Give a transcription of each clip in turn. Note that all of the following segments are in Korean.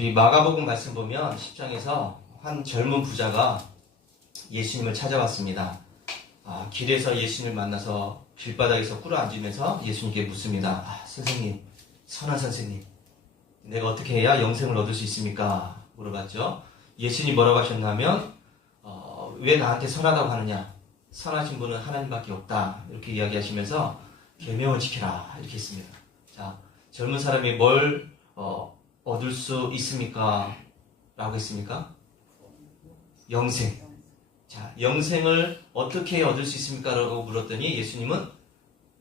우리 마가복음 말씀 보면 10장에서 한 젊은 부자가 예수님을 찾아왔습니다. 길에서 예수님을 만나서 길바닥에서 꿇어앉으면서 예수님께 묻습니다. 선생님, 선한 선생님, 내가 어떻게 해야 영생을 얻을 수 있습니까? 물어봤죠. 예수님이 뭐라고 하셨냐면 왜 나한테 선하다고 하느냐? 선하신 분은 하나님밖에 없다. 이렇게 이야기하시면서 계명을 지켜라. 이렇게 했습니다. 자, 젊은 사람이 뭘 얻을 수 있습니까? 라고 했습니까? 영생. 자, 영생을 어떻게 얻을 수 있습니까? 라고 물었더니 예수님은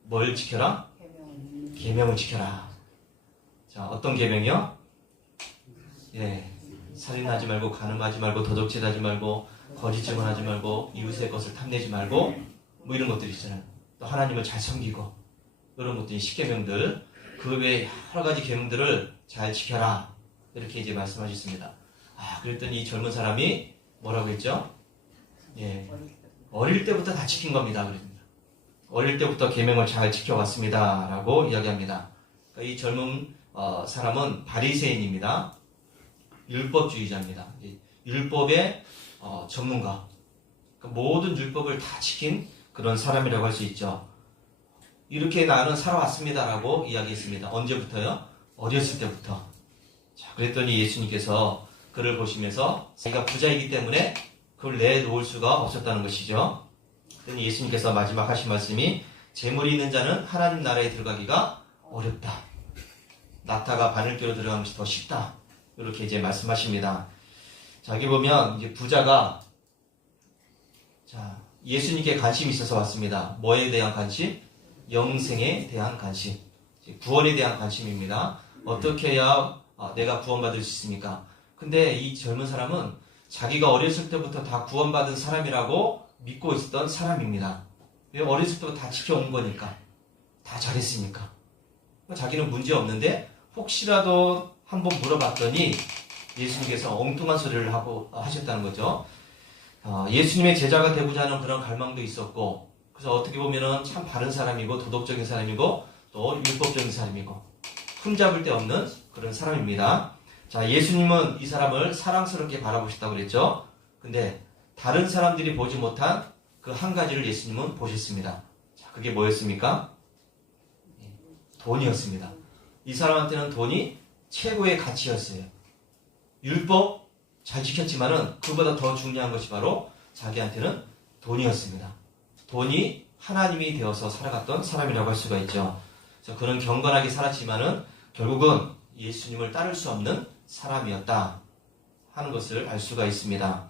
뭘 지켜라? 계명을 지켜라. 자, 어떤 계명이요? 예, 살인하지 말고, 간음하지 말고, 도둑질하지 말고, 거짓 증언하지 말고, 이웃의 것을 탐내지 말고, 뭐 이런 것들이 있잖아요. 또 하나님을 잘 섬기고, 이런 것들이 10계명들, 그 외에 여러 가지 계명들을 잘 지켜라. 이렇게 이제 말씀하셨습니다. 그랬더니 이 젊은 사람이 뭐라고 했죠? 예, 어릴 때부터 다 지킨 겁니다. 그랬습니다. 어릴 때부터 계명을 잘 지켜왔습니다. 라고 이야기합니다. 그러니까 이 젊은 사람은 바리새인입니다. 율법주의자입니다. 율법의 전문가. 그러니까 모든 율법을 다 지킨 그런 사람이라고 할 수 있죠. 이렇게 나는 살아왔습니다라고 이야기했습니다. 언제부터요? 어렸을 때부터. 자, 그랬더니 예수님께서 그를 보시면서 자기가 부자이기 때문에 그걸 내놓을 수가 없었다는 것이죠. 그랬더니 예수님께서 마지막 하신 말씀이 재물이 있는 자는 하나님 나라에 들어가기가 어렵다. 낙타가 바늘귀로 들어가는 것이 더 쉽다. 이렇게 이제 말씀하십니다. 자, 여기 보면 이제 부자가 예수님께 관심이 있어서 왔습니다. 뭐에 대한 관심? 영생에 대한 관심. 구원에 대한 관심입니다. 어떻게 해야 내가 구원받을 수 있습니까? 근데 이 젊은 사람은 자기가 어렸을 때부터 다 구원받은 사람이라고 믿고 있었던 사람입니다. 왜? 어렸을 때부터 다 지켜온 거니까. 다 잘했으니까. 자기는 문제 없는데 혹시라도 한번 물어봤더니 예수님께서 엉뚱한 소리를 하셨다는 거죠. 예수님의 제자가 되고자 하는 그런 갈망도 있었고, 그래서 어떻게 보면은 참 바른 사람이고 도덕적인 사람이고 또 율법적인 사람이고 흠잡을 데 없는 그런 사람입니다. 자, 예수님은 이 사람을 사랑스럽게 바라보셨다고 그랬죠. 근데 다른 사람들이 보지 못한 그 한 가지를 예수님은 보셨습니다. 자, 그게 뭐였습니까? 돈이었습니다. 이 사람한테는 돈이 최고의 가치였어요. 율법 잘 지켰지만은 그보다 더 중요한 것이 바로 자기한테는 돈이었습니다. 돈이 하나님이 되어서 살아갔던 사람이라고 할 수가 있죠. 그래서 그는 경건하게 살았지만은 결국은 예수님을 따를 수 없는 사람이었다 하는 것을 알 수가 있습니다.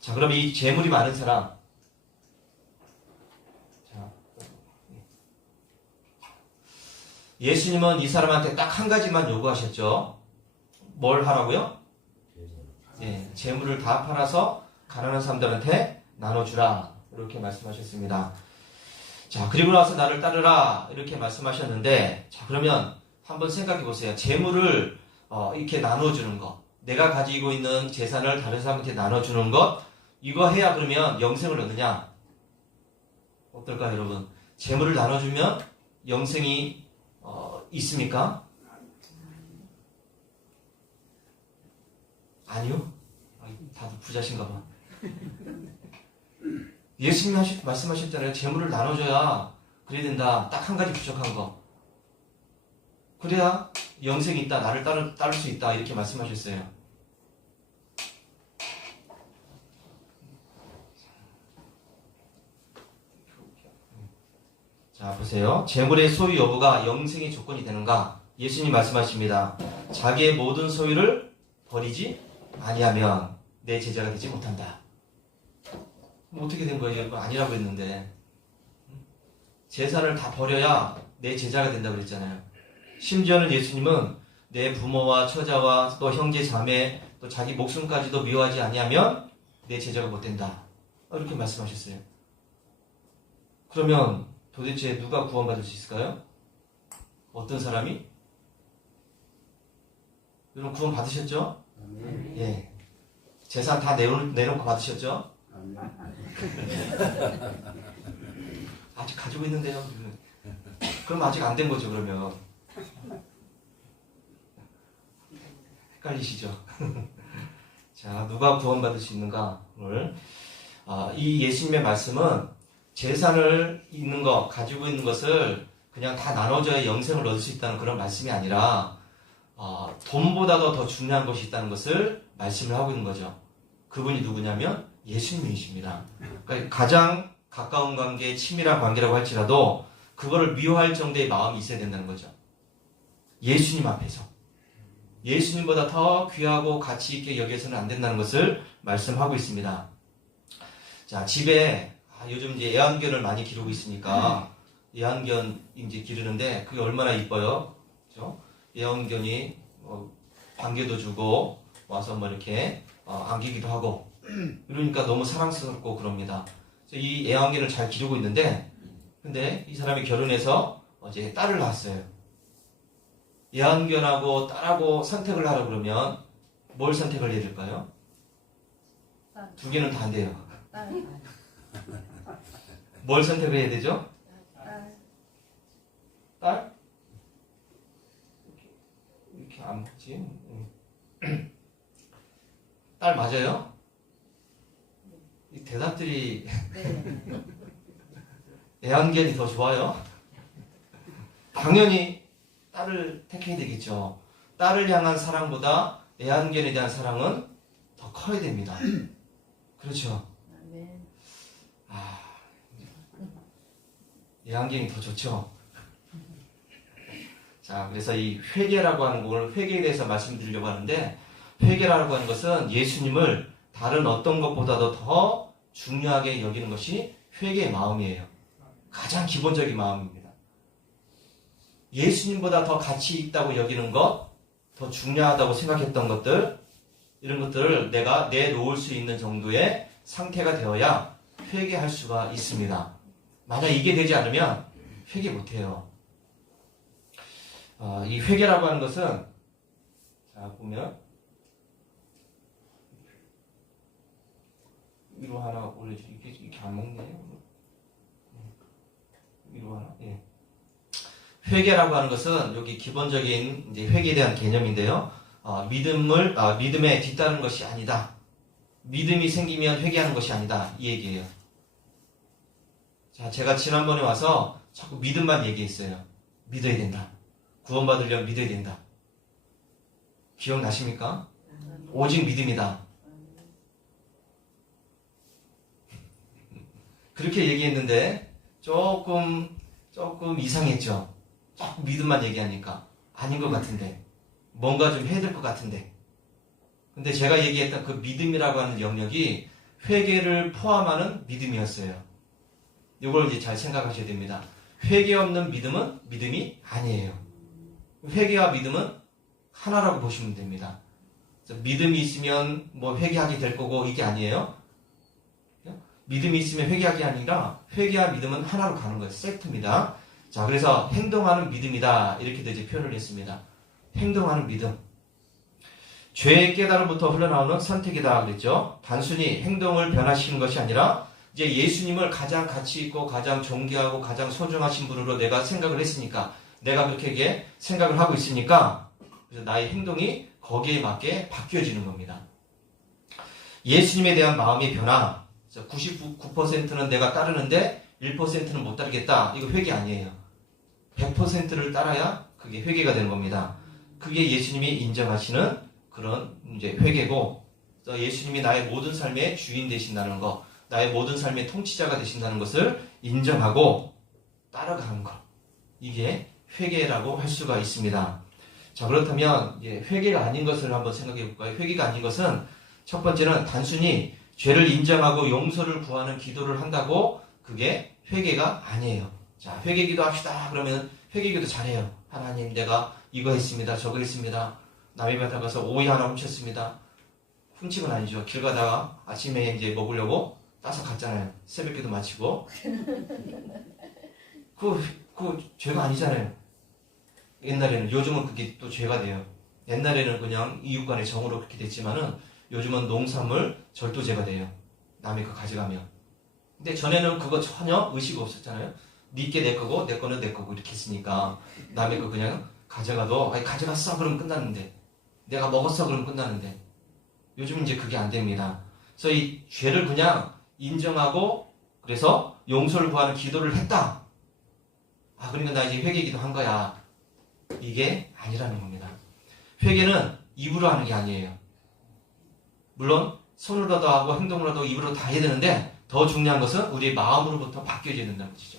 자, 그럼 이 재물이 많은 사람, 예수님은 이 사람한테 딱 한 가지만 요구하셨죠. 뭘 하라고요? 재물을 다 팔아서 가난한 사람들한테 나눠주라. 이렇게 말씀하셨습니다. 자, 그리고 나서 나를 따르라. 이렇게 말씀하셨는데, 자, 그러면 한번 생각해 보세요. 재물을 이렇게 나눠주는 것, 내가 가지고 있는 재산을 다른 사람한테 나눠주는 것, 이거 해야 그러면 영생을 얻느냐? 어떨까요, 여러분? 재물을 나눠주면 영생이 있습니까? 아니요. 다들 부자신가 봐. 예수님이 말씀하셨잖아요. 재물을 나눠줘야 그래야 된다. 딱 한 가지 부족한 거. 그래야 영생이 있다. 나를 따를 수 있다. 이렇게 말씀하셨어요. 자, 보세요. 재물의 소유 여부가 영생의 조건이 되는가? 예수님 말씀하십니다. 자기의 모든 소유를 버리지 아니하면 내 제자가 되지 못한다. 어떻게 된 거예요? 여러분? 아니라고 했는데. 재산을 다 버려야 내 제자가 된다고 그랬잖아요. 심지어는 예수님은 내 부모와 처자와 또 형제 자매 또 자기 목숨까지도 미워하지 아니하면 내 제자가 못 된다. 이렇게 말씀하셨어요. 그러면 도대체 누가 구원받을 수 있을까요? 어떤 사람이? 여러분 구원 받으셨죠? 예. 재산 다 내놓고 받으셨죠? 아직 가지고 있는데요. 그럼 아직 안 된 거죠, 그러면. 헷갈리시죠? 자, 누가 구원받을 수 있는가? 오늘 이 예수님의 말씀은 재산을 있는 것, 가지고 있는 것을 그냥 다 나눠줘야 영생을 얻을 수 있다는 그런 말씀이 아니라 돈보다도 더 중요한 것이 있다는 것을 말씀을 하고 있는 거죠. 그분이 누구냐면 예수님이십니다. 그러니까 가장 가까운 관계, 친밀한 관계라고 할지라도 그거를 미워할 정도의 마음이 있어야 된다는 거죠. 예수님 앞에서. 예수님보다 더 귀하고 가치 있게 여겨서는 안 된다는 것을 말씀하고 있습니다. 자, 집에 요즘 이제 애완견을 많이 기르고 있으니까 애완견 이제 기르는데 그게 얼마나 이뻐요. 그렇죠? 애완견이 관계도 주고 와서 뭐 이렇게 안기기도 하고 이러니까 너무 사랑스럽고 그럽니다. 그래서 이 애완견을 잘 기르고 있는데 근데 이 사람이 결혼해서 어제 딸을 낳았어요. 애완견하고 딸하고 선택을 하라 그러면 뭘 선택을 해야 될까요? 두 개는 다 안 돼요. 뭘 선택을 해야 되죠? 딸? 이렇게 안 먹지? 딸 맞아요? 이 대답들이 애완견이 더 좋아요? 당연히 딸을 택해야 되겠죠. 딸을 향한 사랑보다 애완견에 대한 사랑은 더 커야 됩니다. 그렇죠? 애완견이 더 좋죠. 자, 그래서 이 회개라고 하는 거, 오늘 회개에 대해서 말씀드리려고 하는데, 회개라고 하는 것은 예수님을 다른 어떤 것보다도 더 중요하게 여기는 것이 회개의 마음이에요. 가장 기본적인 마음입니다. 예수님보다 더 가치 있다고 여기는 것, 더 중요하다고 생각했던 것들, 이런 것들을 내가 내놓을 수 있는 정도의 상태가 되어야 회개할 수가 있습니다. 만약 이게 되지 않으면 회개 못해요. 이 회개라고 하는 것은 자 보면 위로 하나 올려주 이렇게 안 먹네요. 위로 하나. 예. 회개라고 하는 것은 여기 기본적인 이제 회개에 대한 개념인데요. 믿음에 뒤따르는 것이 아니다. 믿음이 생기면 회개하는 것이 아니다. 이 얘기예요. 자, 제가 지난번에 와서 자꾸 믿음만 얘기했어요. 믿어야 된다. 구원받으려면 믿어야 된다. 기억나십니까? 오직 믿음이다. 그렇게 얘기했는데 조금 이상했죠. 자꾸 믿음만 얘기하니까 아닌 것 같은데 뭔가 좀 해야 될 것 같은데 근데 제가 얘기했던 그 믿음이라고 하는 영역이 회개를 포함하는 믿음이었어요. 이걸 이제 잘 생각하셔야 됩니다. 회개 없는 믿음은 믿음이 아니에요. 회개와 믿음은 하나라고 보시면 됩니다. 믿음이 있으면 뭐 회개하게 될 거고 이게 아니에요. 믿음이 있으면 회개하기 아니라 회개와 믿음은 하나로 가는 거예요. 세트입니다. 자, 그래서 행동하는 믿음이다. 이렇게 이제 표현을 했습니다. 행동하는 믿음. 죄의 깨달음부터 흘러나오는 선택이다 그랬죠. 단순히 행동을 변화시키는 것이 아니라 이제 예수님을 가장 가치 있고 가장 존경하고 가장 소중하신 분으로 내가 생각을 했으니까 내가 그렇게 생각을 하고 있으니까 그래서 나의 행동이 거기에 맞게 바뀌어지는 겁니다. 예수님에 대한 마음의 변화 99%는 내가 따르는데 1%는 못 따르겠다. 이거 회개 아니에요. 100%를 따라야 그게 회개가 되는 겁니다. 그게 예수님이 인정하시는 그런 이제 회개고 예수님이 나의 모든 삶의 주인 되신다는 것, 나의 모든 삶의 통치자가 되신다는 것을 인정하고 따라가는 것. 이게 회개라고 할 수가 있습니다. 자, 그렇다면 회개가 아닌 것을 한번 생각해 볼까요? 회개가 아닌 것은 첫 번째는 단순히 죄를 인정하고 용서를 구하는 기도를 한다고 그게 회개가 아니에요. 자, 회개기도 합시다. 그러면 회개기도 잘해요. 하나님, 내가 이거 했습니다. 저거 했습니다. 남의 밭에 가서 오이 하나 훔쳤습니다. 훔친 건 아니죠. 길 가다가 아침에 이제 먹으려고 따서 갔잖아요. 새벽기도 마치고. 그 죄가 아니잖아요. 옛날에는. 요즘은 그게 또 죄가 돼요. 옛날에는 그냥 이웃 간의 정으로 그렇게 됐지만은 요즘은 농산물 절도죄가 돼요. 남의 거 가져가면. 근데 전에는 그거 전혀 의식 없었잖아요. 니께 내 거고 내 거는 내 거고 이렇게 했으니까 남의 거 그냥 가져가도 아니 가져갔어 그러면 끝났는데 내가 먹었어 그러면 끝나는데 요즘 이제 그게 안 됩니다. 그래서 이 죄를 그냥 인정하고 그래서 용서를 구하는 기도를 했다. 그러니까 나 이제 회개 기도한 거야. 이게 아니라는 겁니다. 회개는 입으로 하는 게 아니에요. 물론 손으로도 하고 행동으로도 입으로 다 해야 되는데 더 중요한 것은 우리 마음으로부터 바뀌어져야 된다는 것이죠.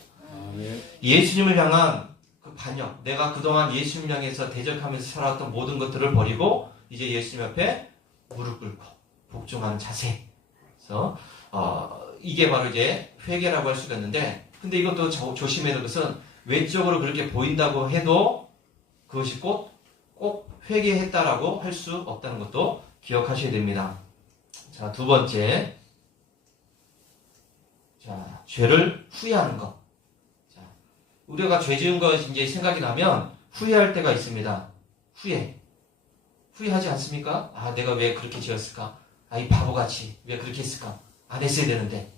예수님을 향한 그 반역, 내가 그동안 예수님을 향해서 대적하면서 살아왔던 모든 것들을 버리고 이제 예수님 앞에 무릎 꿇고 복종하는 자세. 그래서 이게 바로 이제 회개라고 할 수가 있는데, 근데 이것도 조심해야 될 것은 외적으로 그렇게 보인다고 해도 그것이 꼭 회개했다라고 할 수 없다는 것도 기억하셔야 됩니다. 자, 두 번째. 자, 죄를 후회하는 것. 자, 우리가 죄 지은 것이 이제 생각이 나면 후회할 때가 있습니다. 후회하지 않습니까? 내가 왜 그렇게 지었을까? 이 바보같이 왜 그렇게 했을까? 안 했어야 되는데.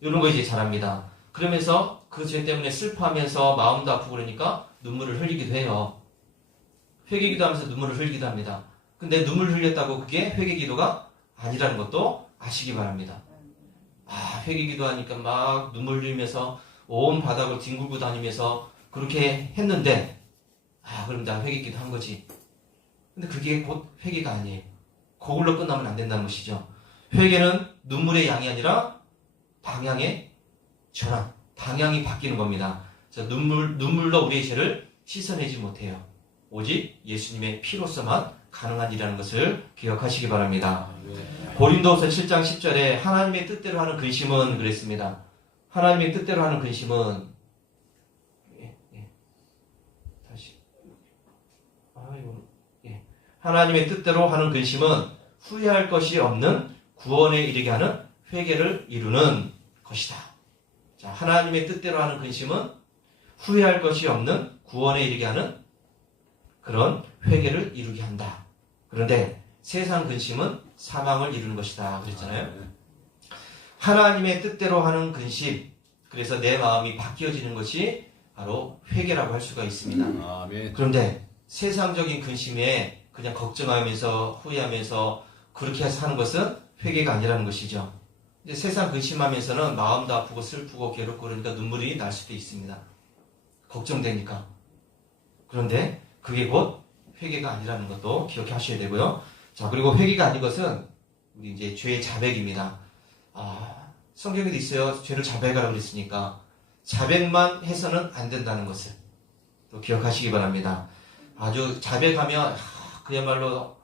이런 거 이제 잘합니다. 그러면서 그 죄 때문에 슬퍼하면서 마음도 아프고 그러니까 눈물을 흘리기도 해요. 회개기도 하면서 눈물을 흘리기도 합니다. 근데 눈물을 흘렸다고 그게 회개기도가 아니라는 것도 아시기 바랍니다. 회개기도 하니까 막 눈물 흘리면서 온 바닥을 뒹굴고 다니면서 그렇게 했는데 그럼 나 회개기도 한 거지. 근데 그게 곧 회개가 아니에요. 그걸로 끝나면 안 된다는 것이죠. 회개는 눈물의 양이 아니라 방향의 전환, 방향이 바뀌는 겁니다. 눈물로 우리의 죄를 씻어내지 못해요. 오직 예수님의 피로서만 가능한 일이라는 것을 기억하시기 바랍니다. 고린도후서 7장 10절에 하나님의 뜻대로 하는 근심은 그랬습니다. 하나님의 뜻대로 하는 근심은 하나님의 뜻대로 하는 근심은 후회할 것이 없는 구원에 이르게 하는 회개를 이루는 것이다. 자, 하나님의 뜻대로 하는 근심은 후회할 것이 없는 구원에 이르게 하는 그런 회개를 이루게 한다. 그런데 세상 근심은 사망을 이루는 것이다. 그랬잖아요. 하나님의 뜻대로 하는 근심, 그래서 내 마음이 바뀌어지는 것이 바로 회개라고 할 수가 있습니다. 그런데 세상적인 근심에 그냥 걱정하면서 후회하면서 그렇게 해서 하는 것은 회개가 아니라는 것이죠. 이제 세상 근심하면서는 마음도 아프고 슬프고 괴롭고 그러니까 눈물이 날 수도 있습니다. 걱정되니까. 그런데 그게 곧 회개가 아니라는 것도 기억하셔야 되고요. 자, 그리고 회개가 아닌 것은 우리 이제 죄의 자백입니다. 성경에도 있어요. 죄를 자백하라고 그랬으니까 자백만 해서는 안 된다는 것을 또 기억하시기 바랍니다. 아주 자백하면 그야말로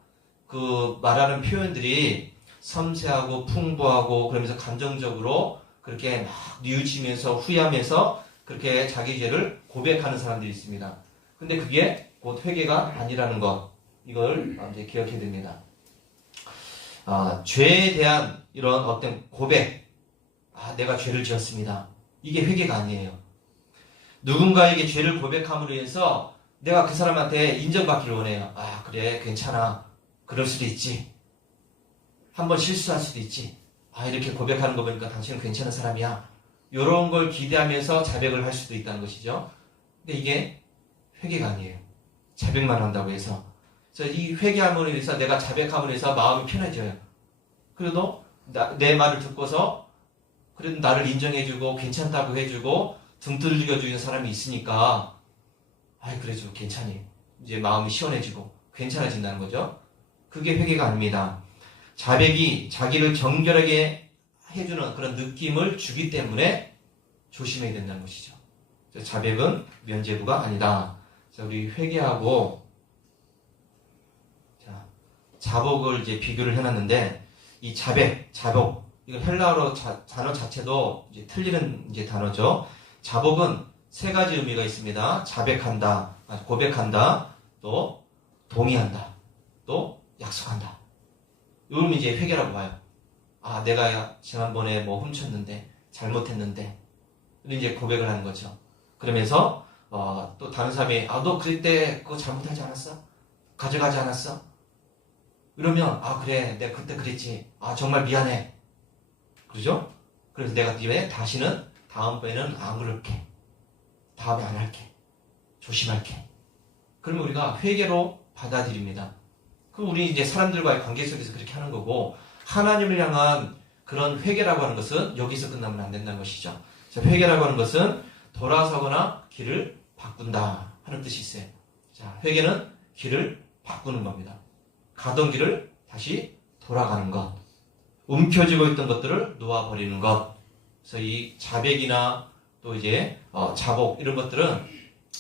그 말하는 표현들이 섬세하고 풍부하고 그러면서 감정적으로 그렇게 막 뉘우치면서 후회하면서 그렇게 자기 죄를 고백하는 사람들이 있습니다. 근데 그게 곧 회개가 아니라는 것, 이걸 이제 기억해야 됩니다. 죄에 대한 이런 어떤 고백, 내가 죄를 지었습니다. 이게 회개가 아니에요. 누군가에게 죄를 고백함으로 해서 내가 그 사람한테 인정받기를 원해요. 그래, 괜찮아. 그럴 수도 있지. 한번 실수할 수도 있지. 이렇게 고백하는 거 보니까 당신은 괜찮은 사람이야. 이런 걸 기대하면서 자백을 할 수도 있다는 것이죠. 근데 이게 회개가 아니에요. 자백만 한다고 해서. 그래서 이 회개함으로 해서 내가 자백함으로 해서 마음이 편해져요. 그래도 내 말을 듣고서 그래도 나를 인정해주고 괜찮다고 해주고 등 두들겨주는 사람이 있으니까 그래 좀 괜찮니. 이제 마음이 시원해지고 괜찮아진다는 거죠. 그게 회개가 아닙니다. 자백이 자기를 정결하게 해주는 그런 느낌을 주기 때문에 조심해야 된다는 것이죠. 자백은 면죄부가 아니다. 자, 우리 회개하고 자복을 이제 비교를 해놨는데 이 자복 이거 헬라어로 단어 자체도 이제 틀리는 이제 단어죠. 자복은 세 가지 의미가 있습니다. 자백한다, 고백한다, 또 동의한다, 또 약속한다. 이걸 이제 회개라고 봐요. 내가 지난번에 뭐 훔쳤는데, 잘못했는데, 이제 고백을 하는 거죠. 그러면서 또 다른 사람이 너 그때 그거 잘못하지 않았어? 가져가지 않았어? 이러면 그래, 내가 그때 그랬지. 정말 미안해. 그러죠? 그래서 내가 뒤에 다시는 다음번에는 안 그럴게. 다음에 안 할게. 조심할게. 그러면 우리가 회개로 받아들입니다. 그럼 우리 이제 사람들과의 관계 속에서 그렇게 하는 거고, 하나님을 향한 그런 회개라고 하는 것은 여기서 끝나면 안 된다는 것이죠. 자, 회개라고 하는 것은 돌아서거나 길을 바꾼다 하는 뜻이 있어요. 자, 회개는 길을 바꾸는 겁니다. 가던 길을 다시 돌아가는 것. 움켜쥐고 있던 것들을 놓아버리는 것. 그래서 이 자백이나 또 이제 자복 이런 것들은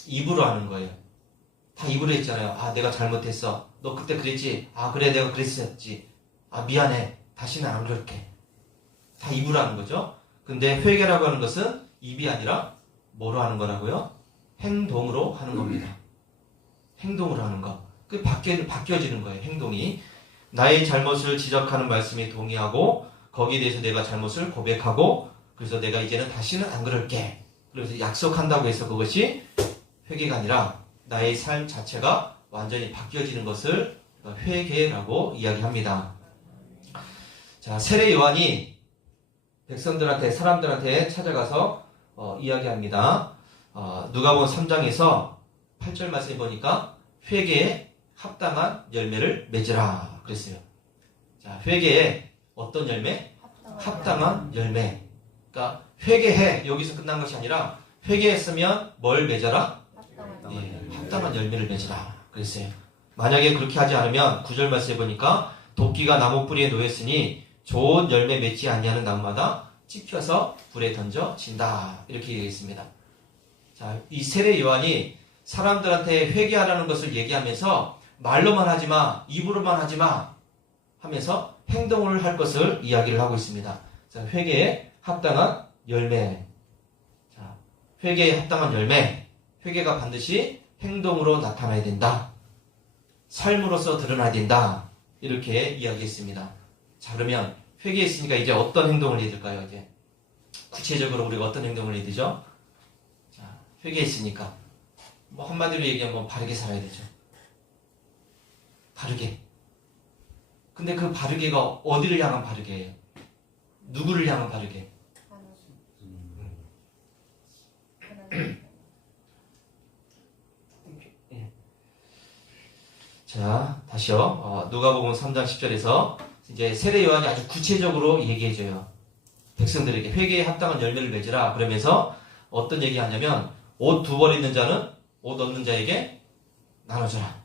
입으로 하는 거예요. 다 입으로 했잖아요. 아, 내가 잘못했어. 너 그때 그랬지? 아, 그래, 내가 그랬었지. 아, 미안해. 다시는 안 그럴게. 다 입으로 하는 거죠. 근데 회개라고 하는 것은 입이 아니라 뭐로 하는 거라고요? 행동으로 하는 겁니다. 행동으로 하는 거. 그 바뀌어지는 거예요. 행동이. 나의 잘못을 지적하는 말씀에 동의하고 거기에 대해서 내가 잘못을 고백하고 그래서 내가 이제는 다시는 안 그럴게. 그래서 약속한다고 해서 그것이 회개가 아니라 나의 삶 자체가 완전히 바뀌어지는 것을 회개라고 이야기합니다. 자, 세례 요한이 백성들한테, 사람들한테 찾아가서 이야기합니다. 누가복음 3장에서 8절 말씀에 보니까 회개에 합당한 열매를 맺으라 그랬어요. 자, 회개에 어떤 열매? 합당한 열매. 그러니까 회개해 여기서 끝난 것이 아니라 회개했으면 뭘 맺어라? 합당한 열매를 맺으라 그랬어요. 만약에 그렇게 하지 않으면 9절 말씀에 보니까 도끼가 나무 뿌리에 놓였으니 좋은 열매 맺지 아니하는 나무마다 찍혀서 불에 던져진다 이렇게 얘기했습니다. 자, 이 세례 요한이 사람들한테 회개하라는 것을 얘기하면서 말로만 하지마, 입으로만 하지마 하면서 행동을 할 것을 이야기를 하고 있습니다. 자, 회개에 합당한 열매. 자, 회개에 합당한 열매. 회개가 반드시 행동으로 나타나야 된다. 삶으로서 드러나야 된다. 이렇게 이야기했습니다. 자, 그러면 회개했으니까 이제 어떤 행동을 해야 될까요? 이제 구체적으로 우리가 어떤 행동을 해야 되죠? 자, 회개했으니까 뭐 한마디로 얘기하면 바르게 살아야 되죠. 바르게. 근데 그 바르게가 어디를 향한 바르게예요? 누구를 향한 바르게? 자, 다시요. 누가복음 3장 10절에서 이제 세례 요한이 아주 구체적으로 얘기해줘요. 백성들에게 회개에 합당한 열매를 맺으라. 그러면서 어떤 얘기하냐면 옷 2벌 있는 자는 옷 없는 자에게 나눠줘라.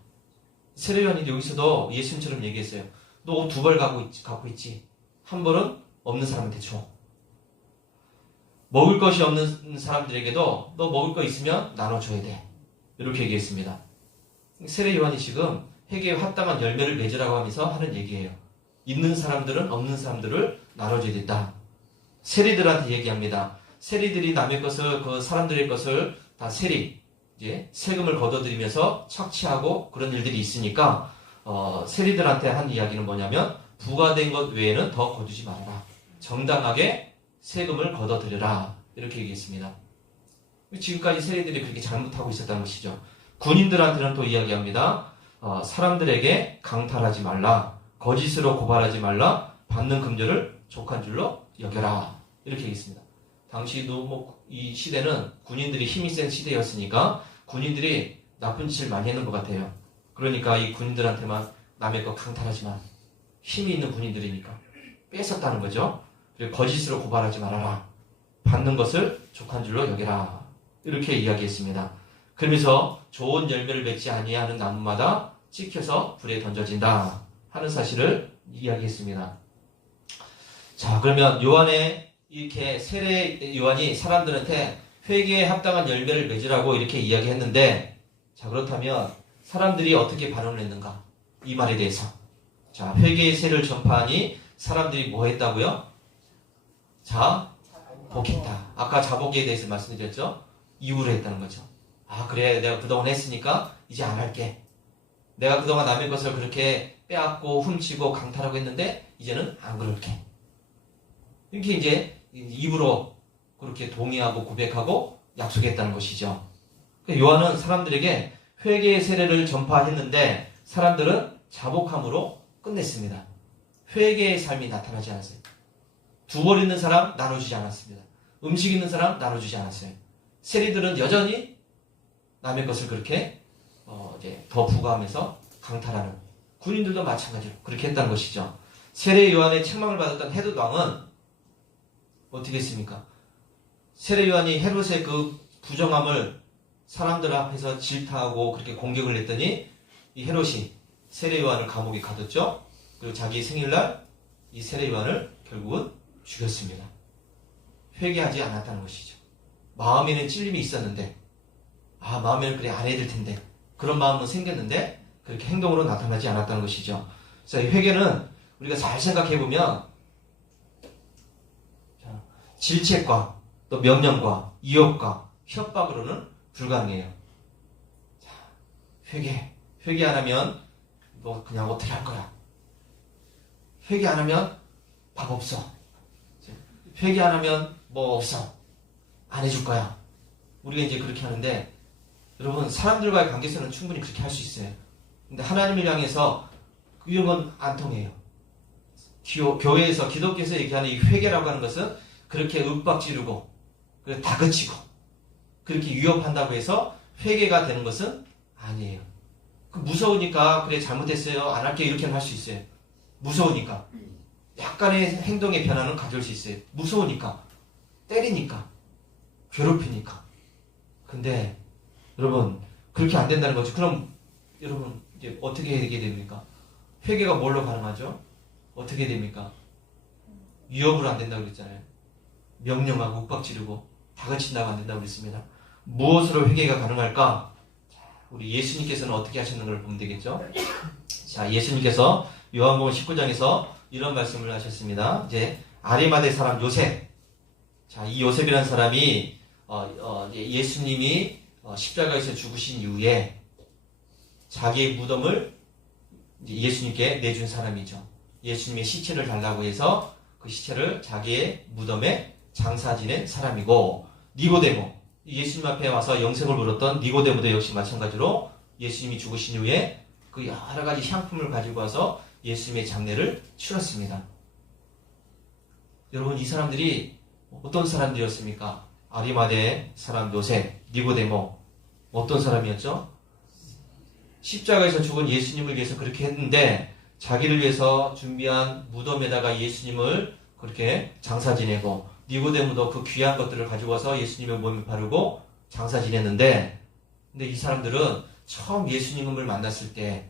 세례 요한이 여기서도 예수님처럼 얘기했어요. 너 옷 2벌 갖고 있지. 한 벌은 없는 사람한테 줘. 먹을 것이 없는 사람들에게도 너 먹을 거 있으면 나눠줘야 돼. 이렇게 얘기했습니다. 세례 요한이 지금 회개에 합당한 열매를 맺으라고 하면서 하는 얘기예요. 있는 사람들은 없는 사람들을 나눠줘야 된다. 세리들한테 얘기합니다. 세리들이 남의 것을, 그 사람들의 것을 다 이제 세금을 걷어들이면서 착취하고 그런 일들이 있으니까, 세리들한테 한 이야기는 뭐냐면, 부과된 것 외에는 더 거두지 말아라. 정당하게 세금을 걷어들여라. 이렇게 얘기했습니다. 지금까지 세리들이 그렇게 잘못하고 있었다는 것이죠. 군인들한테는 또 이야기합니다. 사람들에게 강탈하지 말라. 거짓으로 고발하지 말라. 받는 금전을 족한 줄로 여겨라. 이렇게 얘기했습니다. 당시도 이 시대는 군인들이 힘이 센 시대였으니까 군인들이 나쁜 짓을 많이 했는 것 같아요. 그러니까 이 군인들한테만 남의 거 강탈하지 마. 힘이 있는 군인들이니까 뺏었다는 거죠. 그리고 거짓으로 고발하지 말아라. 받는 것을 족한 줄로 여겨라. 이렇게 이야기했습니다. 그러면서 좋은 열매를 맺지 아니하는 나무마다 찍혀서 불에 던져진다 하는 사실을 이야기했습니다. 자, 그러면 이렇게 세례 요한이 사람들한테 회개에 합당한 열매를 맺으라고 이렇게 이야기했는데, 자, 그렇다면 사람들이 어떻게 반응을 했는가? 이 말에 대해서. 자, 회개의 세를 전파하니 사람들이 뭐 했다고요? 자복했다. 아까 자복에 대해서 말씀드렸죠? 이유로 했다는 거죠. 아, 그래, 내가 그동안 했으니까 이제 안 할게. 내가 그동안 남의 것을 그렇게 빼앗고 훔치고 강탈하고 했는데 이제는 안 그럴게. 이렇게 이제 입으로 그렇게 동의하고 고백하고 약속했다는 것이죠. 요한은 사람들에게 회개의 세례를 전파했는데 사람들은 자복함으로 끝냈습니다. 회개의 삶이 나타나지 않았어요. 2벌 있는 사람 나눠주지 않았습니다. 음식 있는 사람 나눠주지 않았어요. 세리들은 여전히 남의 것을 그렇게 이제 더 부과하면서 강탈하는 군인들도 마찬가지로 그렇게 했다는 것이죠. 세례 요한의 책망을 받았던 헤롯 왕은 어떻게 했습니까? 세례 요한이 헤롯의 그 부정함을 사람들 앞에서 질타하고 그렇게 공격을 했더니 이 헤롯이 세례 요한을 감옥에 가뒀죠. 그리고 자기 생일날 이 세례 요한을 결국은 죽였습니다. 회개하지 않았다는 것이죠. 마음에는 찔림이 있었는데, 마음에는 그래 안 해야 될 텐데, 그런 마음은 생겼는데 그렇게 행동으로 나타나지 않았다는 것이죠. 그래서 이 회개는 우리가 잘 생각해보면 질책과 또 명령과 유혹과 협박으로는 불가능해요. 자, 회개 안 하면 너 그냥 어떻게 할 거야? 회개 안 하면 밥 없어. 회개 안 하면 뭐 없어. 안 해줄 거야. 우리가 이제 그렇게 하는데, 여러분, 사람들과의 관계에서는 충분히 그렇게 할 수 있어요. 근데 하나님을 향해서 이런 건 안 통해요. 교회에서, 기독교에서 얘기하는 이 회개라고 하는 것은 그렇게 윽박지르고, 그리고 다그치고, 그렇게 위협한다고 해서 회개가 되는 것은 아니에요. 무서우니까, 그래, 잘못했어요. 안 할게. 이렇게는 할 수 있어요. 무서우니까. 약간의 행동의 변화는 가져올 수 있어요. 무서우니까. 때리니까. 괴롭히니까. 근데, 여러분, 그렇게 안 된다는 거죠. 그럼, 여러분, 이제 어떻게 하게 됩니까? 회개가 뭘로 가능하죠? 어떻게 됩니까? 위협으로 안 된다고 그랬잖아요. 명령하고 윽박지르고 다그친다고 안 된다고 그랬습니다. 무엇으로 회개가 가능할까? 우리 예수님께서는 어떻게 하셨는 걸 보면 되겠죠? 자, 예수님께서 요한복음 19장에서 이런 말씀을 하셨습니다. 이제 아리마대 사람 요셉. 자, 이 요셉이라는 사람이 예수님이 십자가에서 죽으신 이후에 자기의 무덤을 예수님께 내준 사람이죠. 예수님의 시체를 달라고 해서 그 시체를 자기의 무덤에 장사 지낸 사람이고, 니고데모, 예수님 앞에 와서 영생을 물었던 니고데모도 역시 마찬가지로 예수님이 죽으신 이후에 그 여러 가지 향품을 가지고 와서 예수님의 장례를 치렀습니다. 여러분, 이 사람들이 어떤 사람들이었습니까? 아리마대 사람 요셉, 니고데모, 어떤 사람이었죠? 십자가에서 죽은 예수님을 위해서 그렇게 했는데, 자기를 위해서 준비한 무덤에다가 예수님을 그렇게 장사 지내고, 니고데모도 그 귀한 것들을 가지고 와서 예수님의 몸에 바르고 장사 지냈는데, 근데 이 사람들은 처음 예수님을 만났을 때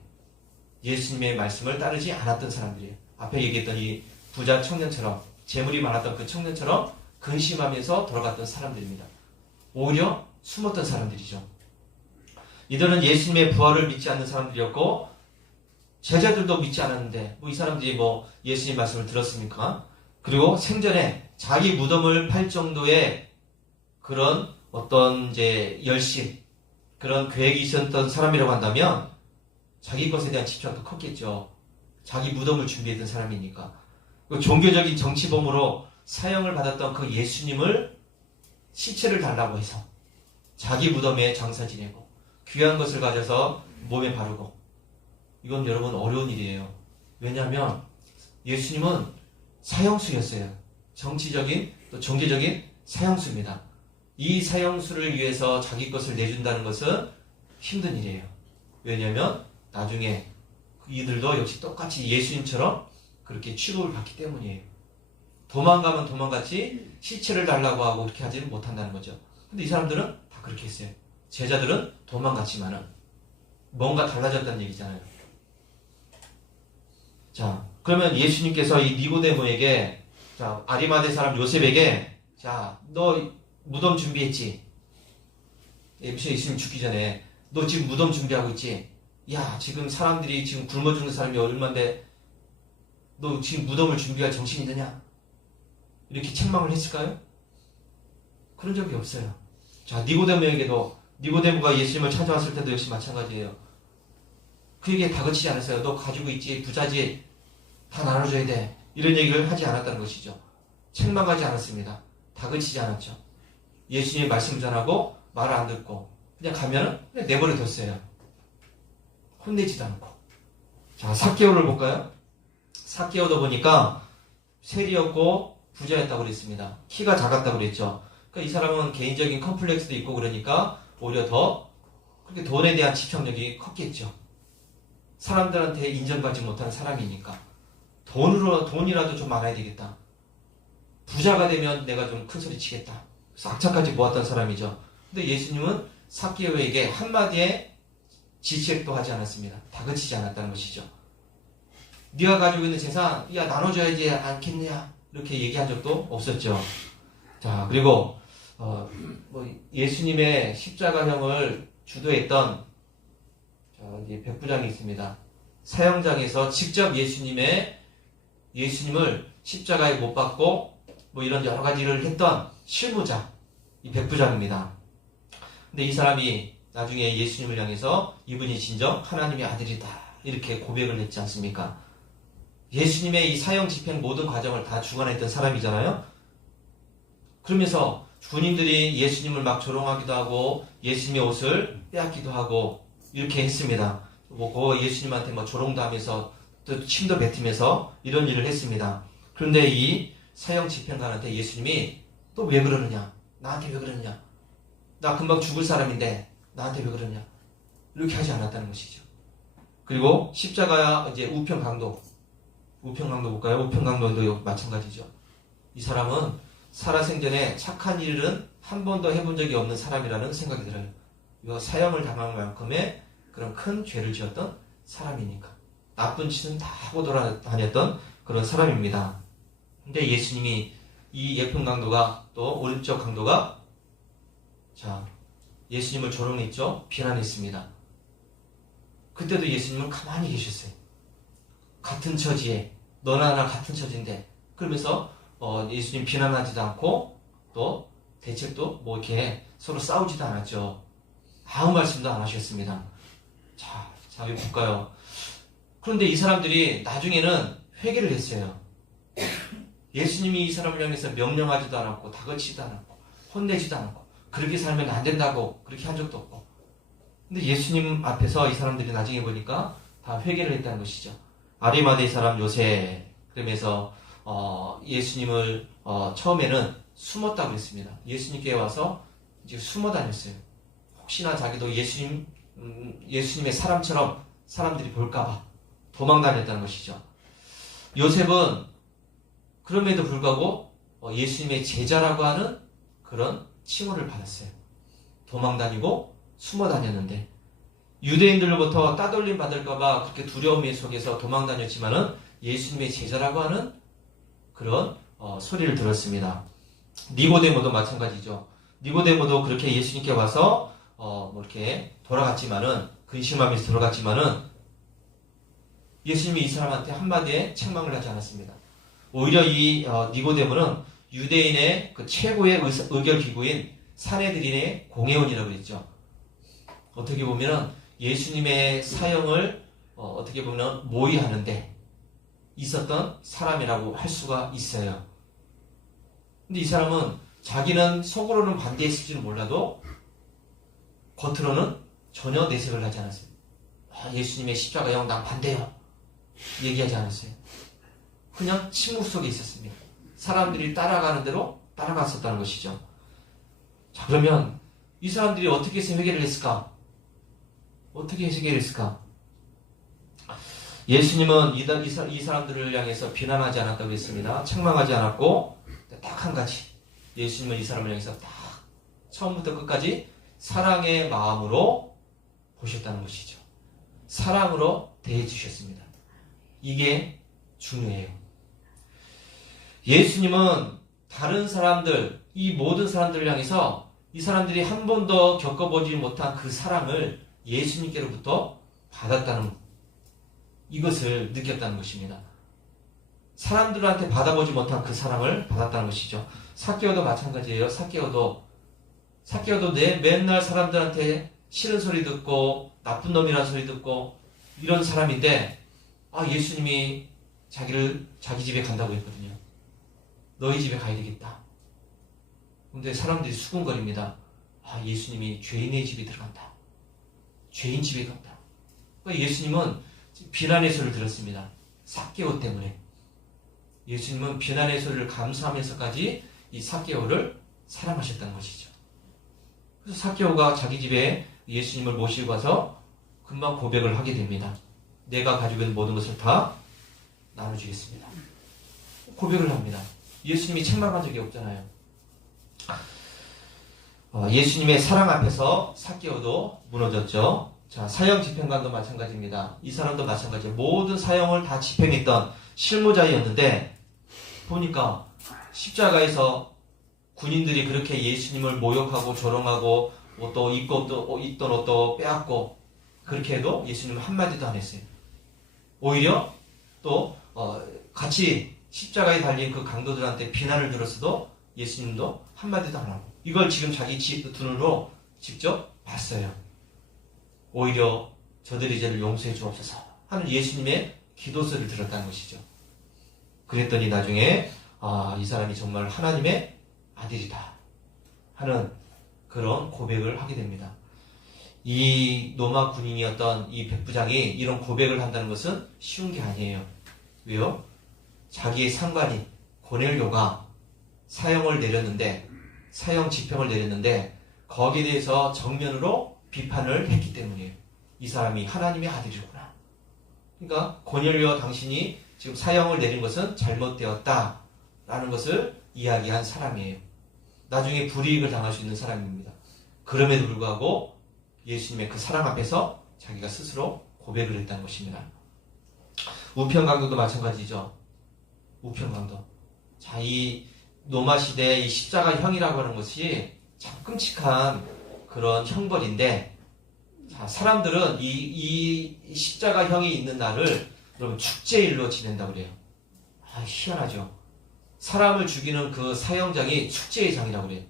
예수님의 말씀을 따르지 않았던 사람들이에요. 앞에 얘기했던 이 부자 청년처럼, 재물이 많았던 그 청년처럼 근심하면서 돌아갔던 사람들입니다. 오히려 숨었던 사람들이죠. 이들은 예수님의 부활을 믿지 않는 사람들이었고, 제자들도 믿지 않았는데, 이 사람들이 예수님 말씀을 들었습니까? 그리고 생전에 자기 무덤을 팔 정도의 그런 어떤 열심, 그런 계획이 있었던 사람이라고 한다면, 자기 것에 대한 집착도 컸겠죠. 자기 무덤을 준비했던 사람이니까. 종교적인 정치범으로 사형을 받았던 그 예수님을 시체를 달라고 해서 자기 무덤에 장사 지내고 귀한 것을 가져서 몸에 바르고, 이건 여러분 어려운 일이에요. 왜냐하면 예수님은 사형수였어요. 정치적인 또 종교적인 사형수입니다. 이 사형수를 위해서 자기 것을 내준다는 것은 힘든 일이에요. 왜냐하면 나중에 이들도 역시 똑같이 예수님처럼 그렇게 취급을 받기 때문이에요. 도망가면 도망갔지 시체를 달라고 하고 그렇게 하지는 못한다는 거죠. 근데 이 사람들은 다 그렇게 했어요. 제자들은 도망갔지만은 뭔가 달라졌다는 얘기잖아요. 자, 그러면 예수님께서 이 니고데모에게, 자, 아리마대 사람 요셉에게, 자, 너 무덤 준비했지? 예수님 죽기 전에 너 지금 무덤 준비하고 있지? 야, 지금 사람들이 지금 굶어 죽는 사람이 얼마인데 너 지금 무덤을 준비할 정신이 있느냐? 이렇게 책망을 했을까요? 그런 적이 없어요. 자, 니고데모에게도, 니고데모가 예수님을 찾아왔을 때도 역시 마찬가지예요. 그에게 다그치지 않았어요. 너 가지고 있지, 부자지, 다 나눠줘야 돼. 이런 얘기를 하지 않았다는 것이죠. 책망하지 않았습니다. 다그치지 않았죠. 예수님의 말씀 전하고 말을 안 듣고 그냥 가면은 그냥 내버려 뒀어요. 혼내지도 않고. 자, 삭개오를 볼까요? 삭개오도 보니까 세리였고 부자였다고 그랬습니다. 키가 작았다고 그랬죠. 그러니까 이 사람은 개인적인 컴플렉스도 있고 그러니까 오히려 더 그렇게 돈에 대한 집착력이 컸겠죠. 사람들한테 인정받지 못한 사람이니까 돈이라도 좀 많아야 되겠다. 부자가 되면 내가 좀 큰 소리 치겠다. 그래서 악착같이 모았던 사람이죠. 근데 예수님은 삭개오에게 한마디의 지책도 하지 않았습니다. 다그치지 않았다는 것이죠. 네가 가지고 있는 재산, 야 나눠줘야지 않겠냐, 이렇게 얘기한 적도 없었죠. 자, 그리고 예수님의 십자가형을 주도했던 이제 백부장이 있습니다. 사형장에서 직접 예수님을 십자가에 못 박고 이런 여러 가지를 했던 실무자, 이 백부장입니다. 근데 이 사람이 나중에 예수님을 향해서 이분이 진정 하나님의 아들이다, 이렇게 고백을 했지 않습니까? 예수님의 이 사형 집행 모든 과정을 다 주관했던 사람이잖아요. 그러면서 군인들이 예수님을 막 조롱하기도 하고 예수님의 옷을 빼앗기도 하고 이렇게 했습니다. 그 예수님한테 조롱도 하면서 또 침도 뱉으면서 이런 일을 했습니다. 그런데 이 사형 집행관한테 예수님이 또 왜 그러느냐, 나한테 왜 그러느냐, 나 금방 죽을 사람인데 나한테 왜 그러냐, 이렇게 하지 않았다는 것이죠. 그리고 십자가 이제 우편강도 볼까요? 우편강도도 마찬가지죠. 이 사람은 살아생전에 착한 일은 한 번도 해본 적이 없는 사람이라는 생각이 들어요. 이거 사형을 당할 만큼의 그런 큰 죄를 지었던 사람이니까 나쁜 짓은 다 하고 돌아다녔던 그런 사람입니다. 근데 예수님이 이 예쁜 강도가 또 오른쪽 강도가 예수님을 조롱했죠. 비난했습니다. 그때도 예수님은 가만히 계셨어요. 같은 처지에 너나 나 같은 처지인데, 그러면서 예수님 비난하지도 않고 또 대책도 이렇게 서로 싸우지도 않았죠. 아무 말씀도 안 하셨습니다. 자, 여기 볼까요? 그런데 이 사람들이 나중에는 회개를 했어요. 예수님이 이 사람을 향해서 명령하지도 않았고 다그치지도 않았고 혼내지도 않았고 그렇게 살면 안 된다고 그렇게 한 적도 없고. 근데 예수님 앞에서 이 사람들이 나중에 보니까 다 회개를 했다는 것이죠. 아리마대 사람 요새, 그러면서 예수님을 처음에는 숨었다고 했습니다. 예수님께 와서 이제 숨어 다녔어요. 혹시나 자기도 예수님의 사람처럼 사람들이 볼까봐 도망 다녔다는 것이죠. 요셉은 그럼에도 불구하고 예수님의 제자라고 하는 그런 칭호를 받았어요. 도망 다니고 숨어 다녔는데 유대인들로부터 따돌림 받을까봐 그렇게 두려움 속에서 도망 다녔지만은 예수님의 제자라고 하는 그런 소리를 들었습니다. 니고데모도 마찬가지죠. 니고데모도 그렇게 예수님께 와서 이렇게 돌아갔지만은, 근심하면서 돌아갔지만은 예수님이 이 사람한테 한마디에 책망을 하지 않았습니다. 오히려 이 니고데모는 유대인의 그 최고의 의결 기구인 산헤드린의 공회원이라고 그랬죠. 어떻게 보면은 예수님의 사형을 어떻게 보면 모의하는데 있었던 사람이라고 할 수가 있어요. 근데 이 사람은 자기는 속으로는 반대했을지는 몰라도 겉으로는 전혀 내색을 하지 않았어요. 예수님의 십자가형 난 반대요, 얘기하지 않았어요. 그냥 침묵 속에 있었습니다. 사람들이 따라가는 대로 따라갔었다는 것이죠. 자, 그러면 이 사람들이 어떻게 해서 회개를 했을까? 어떻게 해결을 했을까? 예수님은 이 사람들을 향해서 비난하지 않았다고 했습니다. 책망하지 않았고 딱 한 가지, 예수님은 이 사람을 향해서 딱 처음부터 끝까지 사랑의 마음으로 보셨다는 것이죠. 사랑으로 대해 주셨습니다. 이게 중요해요. 예수님은 다른 사람들, 이 모든 사람들을 향해서 이 사람들이 한 번도 겪어보지 못한 그 사랑을 예수님께로부터 받았다는, 이것을 느꼈다는 것입니다. 사람들한테 받아보지 못한 그 사랑을 받았다는 것이죠. 삭개오도 마찬가지예요. 삭개오도 맨날 사람들한테 싫은 소리 듣고 나쁜 놈이라는 소리 듣고 이런 사람인데, 예수님이 자기 집에 간다고 했거든요. 너희 집에 가야 되겠다. 근데 사람들이 수군거립니다. 예수님이 죄인의 집에 들어간다. 죄인 집에 간다. 그러니까 예수님은 비난의 소리를 들었습니다. 삭개오 때문에. 예수님은 비난의 소리를 감수하면서까지 이 삭개오를 사랑하셨다는 것이죠. 그래서 삭개오가 자기 집에 예수님을 모시고 가서 금방 고백을 하게 됩니다. 내가 가지고 있는 모든 것을 다 나눠주겠습니다. 고백을 합니다. 예수님이 책망한 적이 없잖아요. 예수님의 사랑 앞에서 삭개오도 무너졌죠. 자, 사형 집행관도 마찬가지입니다. 이 사람도 마찬가지예요. 모든 사형을 다 집행했던 실무자였는데 보니까 십자가에서 군인들이 그렇게 예수님을 모욕하고 조롱하고 또 입던 옷도 빼앗고 그렇게 해도 예수님은 한마디도 안 했어요. 오히려 또 같이 십자가에 달린 그 강도들한테 비난을 들었어도 예수님도 한마디도 안 하고 이걸 지금 자기 두 눈으로 직접 봤어요. 오히려 저들의 죄를 용서해 주옵소서 하는 예수님의 기도소리를 들었다는 것이죠. 그랬더니 나중에 이 사람이 정말 하나님의 아들이다 하는 그런 고백을 하게 됩니다. 이 로마 군인이었던 이 백부장이 이런 고백을 한다는 것은 쉬운 게 아니에요. 왜요? 자기의 상관인 고넬료가 사형 집행을 내렸는데 거기에 대해서 정면으로 비판을 했기 때문이에요. 이 사람이 하나님의 아들이구나. 그러니까 고넬료 당신이 지금 사형을 내린 것은 잘못되었다라는 것을 이야기한 사람이에요. 나중에 불이익을 당할 수 있는 사람입니다. 그럼에도 불구하고 예수님의 그 사랑 앞에서 자기가 스스로 고백을 했다는 것입니다. 우편강도도 마찬가지죠. 우편강도. 자, 이 로마 시대 이 십자가형이라고 하는 것이 참 끔찍한 그런 형벌인데, 자, 사람들은 이 십자가형이 있는 날을 여러분 축제일로 지낸다고 그래요. 희한하죠. 사람을 죽이는 그 사형장이 축제의 장이라고 그래요.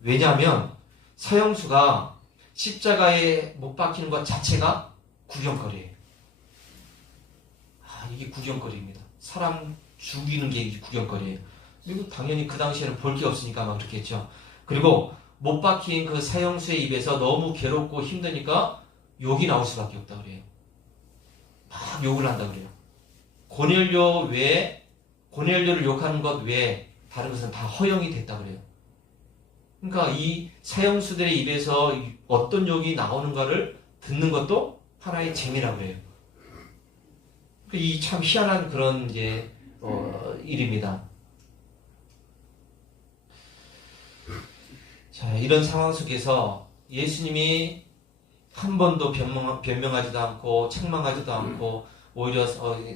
왜냐하면 사형수가 십자가에 못 박히는 것 자체가 구경거리예요. 이게 구경거리입니다. 사람 죽이는 게 구경거리예요. 그리고 당연히 그 당시에는 볼 게 없으니까 막 그렇게 했죠. 그리고 못 박힌 그 사형수의 입에서 너무 괴롭고 힘드니까 욕이 나올 수밖에 없다 그래요. 막 욕을 한다 그래요. 고넬료를 욕하는 것 외에 다른 것은 다 허용이 됐다 그래요. 그러니까 이 사형수들의 입에서 어떤 욕이 나오는가를 듣는 것도 하나의 재미라고 해요. 이 참 희한한 그런 일입니다. 자, 이런 상황 속에서 예수님이 한 번도 변명하지도 않고 책망하지도 않고 오히려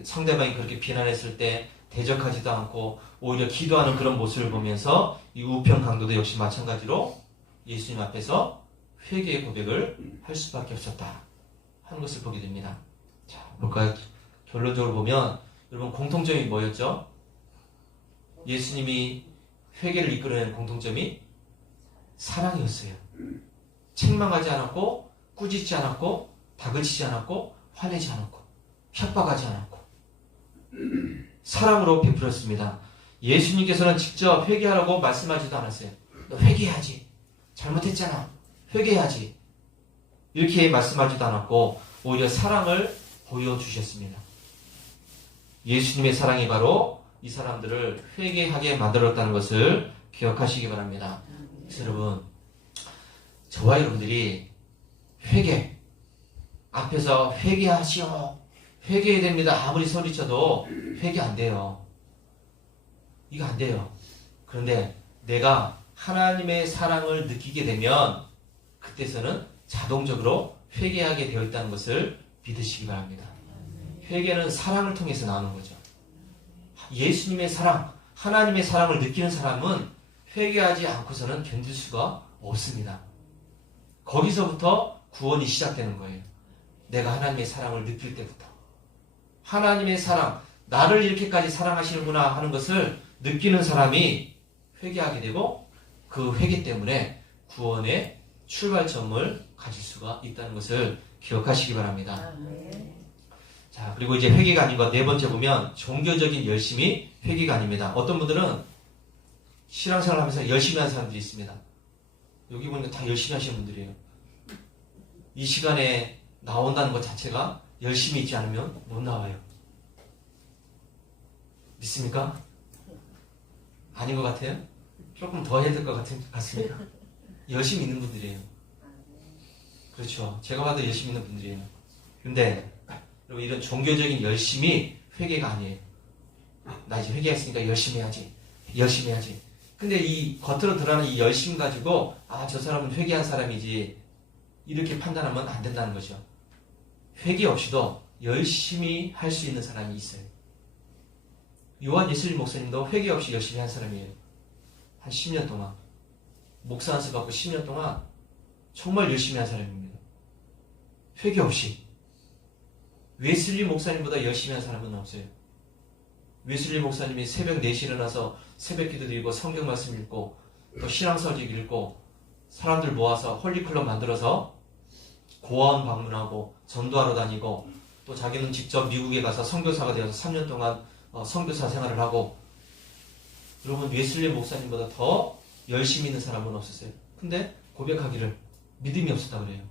상대방이 그렇게 비난했을 때 대적하지도 않고 오히려 기도하는 그런 모습을 보면서 이 우편 강도도 역시 마찬가지로 예수님 앞에서 회개의 고백을 할 수밖에 없었다 하는 것을 보게 됩니다. 자, 볼까요? 결론적으로 보면 여러분 공통점이 뭐였죠? 예수님이 회개를 이끌어낸 공통점이 사랑이었어요. 책망하지 않았고 꾸짖지 않았고 다그치지 않았고 화내지 않았고 협박하지 않았고 사랑으로 베풀었습니다. 예수님께서는 직접 회개하라고 말씀하지도 않았어요. 너 회개해야지. 잘못했잖아. 회개해야지. 이렇게 말씀하지도 않았고 오히려 사랑을 보여주셨습니다. 예수님의 사랑이 바로 이 사람들을 회개하게 만들었다는 것을 기억하시기 바랍니다. 그래서 여러분, 저와 여러분들이 회개 앞에서 회개하시오. 회개해야 됩니다. 아무리 소리쳐도 회개 안 돼요. 이거 안 돼요. 그런데 내가 하나님의 사랑을 느끼게 되면 그때서는 자동적으로 회개하게 되어 있다는 것을 믿으시기 바랍니다. 회개는 사랑을 통해서 나오는 거죠. 예수님의 사랑, 하나님의 사랑을 느끼는 사람은 회개하지 않고서는 견딜 수가 없습니다. 거기서부터 구원이 시작되는 거예요. 내가 하나님의 사랑을 느낄 때부터. 하나님의 사랑, 나를 이렇게까지 사랑하시는구나 하는 것을 느끼는 사람이 회개하게 되고 그 회개 때문에 구원의 출발점을 가질 수가 있다는 것을 기억하시기 바랍니다. 자, 그리고 이제 회개가 아닌 것 네 번째 보면 종교적인 열심이 회개가 아닙니다. 어떤 분들은 신앙생활 하면서 열심히 하는 사람들이 있습니다. 여기 보니까 다 열심히 하시는 분들이에요. 이 시간에 나온다는 것 자체가 열심히 있지 않으면 못 나와요. 믿습니까? 아닌 것 같아요? 조금 더 해야 될 것 같습니다. 열심히 있는 분들이에요. 그렇죠. 제가 봐도 열심히 있는 분들이에요. 근데 여러분, 이런 종교적인 열심이 회개가 아니에요. 나 이제 회개했으니까 열심히 해야지. 열심히 해야지. 근데 이 겉으로 드러나는 이 열심 가지고 저 사람은 회개한 사람이지 이렇게 판단하면 안 된다는 거죠. 회개 없이도 열심히 할 수 있는 사람이 있어요. 요한 예슬림 목사님도 회개 없이 열심히 한 사람이에요. 한 10년 동안. 목사 안수 받고 10년 동안 정말 열심히 한 사람입니다. 회개 없이. 웨슬리 목사님보다 열심히 한 사람은 없어요. 웨슬리 목사님이 새벽 4시에 일어나서 새벽 기도 드리고 성경 말씀 읽고 또 신앙서적 읽고 사람들 모아서 홀리클럽 만들어서 고아원 방문하고 전도하러 다니고 또 자기는 직접 미국에 가서 선교사가 되어서 3년 동안 선교사 생활을 하고. 여러분, 웨슬리 목사님보다 더 열심히 있는 사람은 없었어요. 근데 고백하기를 믿음이 없었다고 그래요.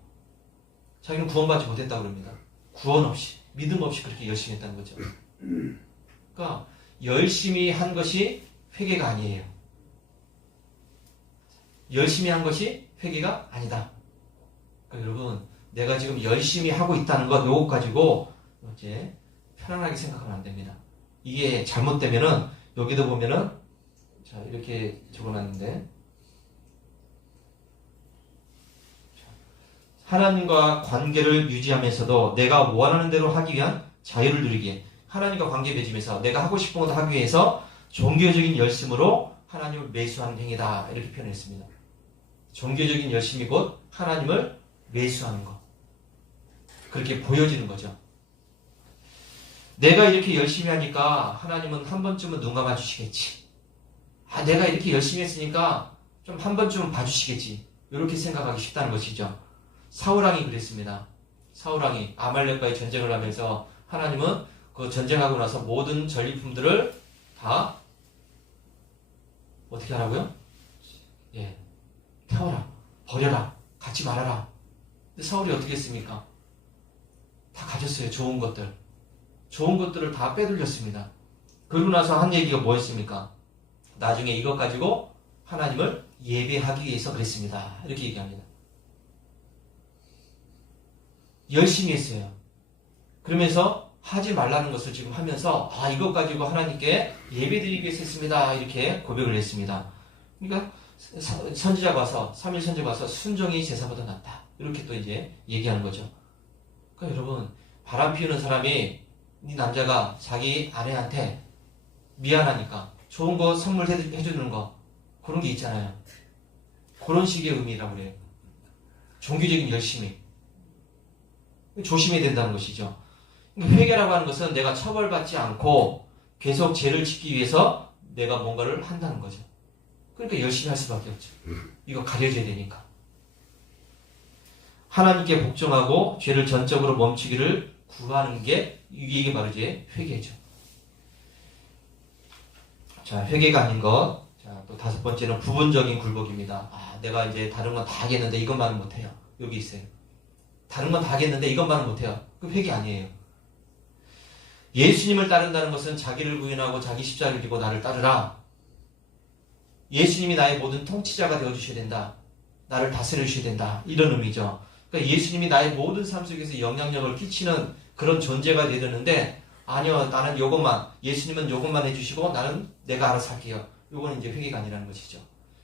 자기는 구원받지 못했다고 그럽니다. 구원 없이, 믿음 없이 그렇게 열심히 했다는 거죠. 그러니까 열심히 한 것이 회개가 아니에요. 열심히 한 것이 회개가 아니다. 그러니까 여러분, 내가 지금 열심히 하고 있다는 것, 요것 가지고 이제 편안하게 생각하면 안 됩니다. 이게 잘못되면은 여기도 보면은 자, 이렇게 적어놨는데 하나님과 관계를 유지하면서도 내가 원하는 대로 하기 위한 자유를 누리기에, 하나님과 관계 맺으면서 내가 하고 싶은 것을 하기 위해서 종교적인 열심으로 하나님을 매수하는 행위다, 이렇게 표현했습니다. 종교적인 열심이 곧 하나님을 매수하는 것, 그렇게 보여지는 거죠. 내가 이렇게 열심히 하니까 하나님은 한 번쯤은 눈 감아주시겠지. 내가 이렇게 열심히 했으니까 좀 한 번쯤은 봐주시겠지. 이렇게 생각하기 쉽다는 것이죠. 사울왕이 그랬습니다. 사울왕이 아말렉과의 전쟁을 하면서 하나님은 그 전쟁하고 나서 모든 전리품들을 다 어떻게 하라고요? 태워라, 버려라, 갖지 말아라. 근데 사울이 어떻게 했습니까? 다 가졌어요. 좋은 것들. 좋은 것들을 다 빼돌렸습니다. 그러고 나서 한 얘기가 뭐였습니까? 나중에 이것 가지고 하나님을 예배하기 위해서 그랬습니다. 이렇게 얘기합니다. 열심히 했어요. 그러면서 하지 말라는 것을 지금 하면서 이것 가지고 하나님께 예배드리기 위해서 했습니다. 이렇게 고백을 했습니다. 그러니까 선지자가 와서 3일 선지자가 와서 순종이 제사보다 낫다. 이렇게 또 이제 얘기하는 거죠. 그러니까 여러분, 바람 피우는 사람이 이 남자가 자기 아내한테 미안하니까 좋은 거 선물해주는 거, 그런 게 있잖아요. 그런 식의 의미라고 그래요. 종교적인 열심이. 조심해야 된다는 것이죠. 회개라고 하는 것은 내가 처벌받지 않고 계속 죄를 짓기 위해서 내가 뭔가를 한다는 거죠. 그러니까 열심히 할 수밖에 없죠. 이거 가려져야 되니까. 하나님께 복종하고 죄를 전적으로 멈추기를 구하는 게, 이게 바로 이제 회개죠. 자, 회개가 아닌 것. 자, 또 5번째는 부분적인 굴복입니다. 내가 이제 다른 건 다 하겠는데 이것만은 못해요. 여기 있어요. 다른 건 다 하겠는데 이것만은 못해요. 그 회개 아니에요. 예수님을 따른다는 것은 자기를 부인하고 자기 십자가를 지고 나를 따르라. 예수님이 나의 모든 통치자가 되어주셔야 된다. 나를 다스려 주셔야 된다. 이런 의미죠. 그러니까 예수님이 나의 모든 삶 속에서 영향력을 끼치는 그런 존재가 되려는데, 아니요, 나는 요것만, 예수님은 요것만 해주시고 나는 내가 알아서 할게요. 요거는 이제 회개가 아니라는 것이죠.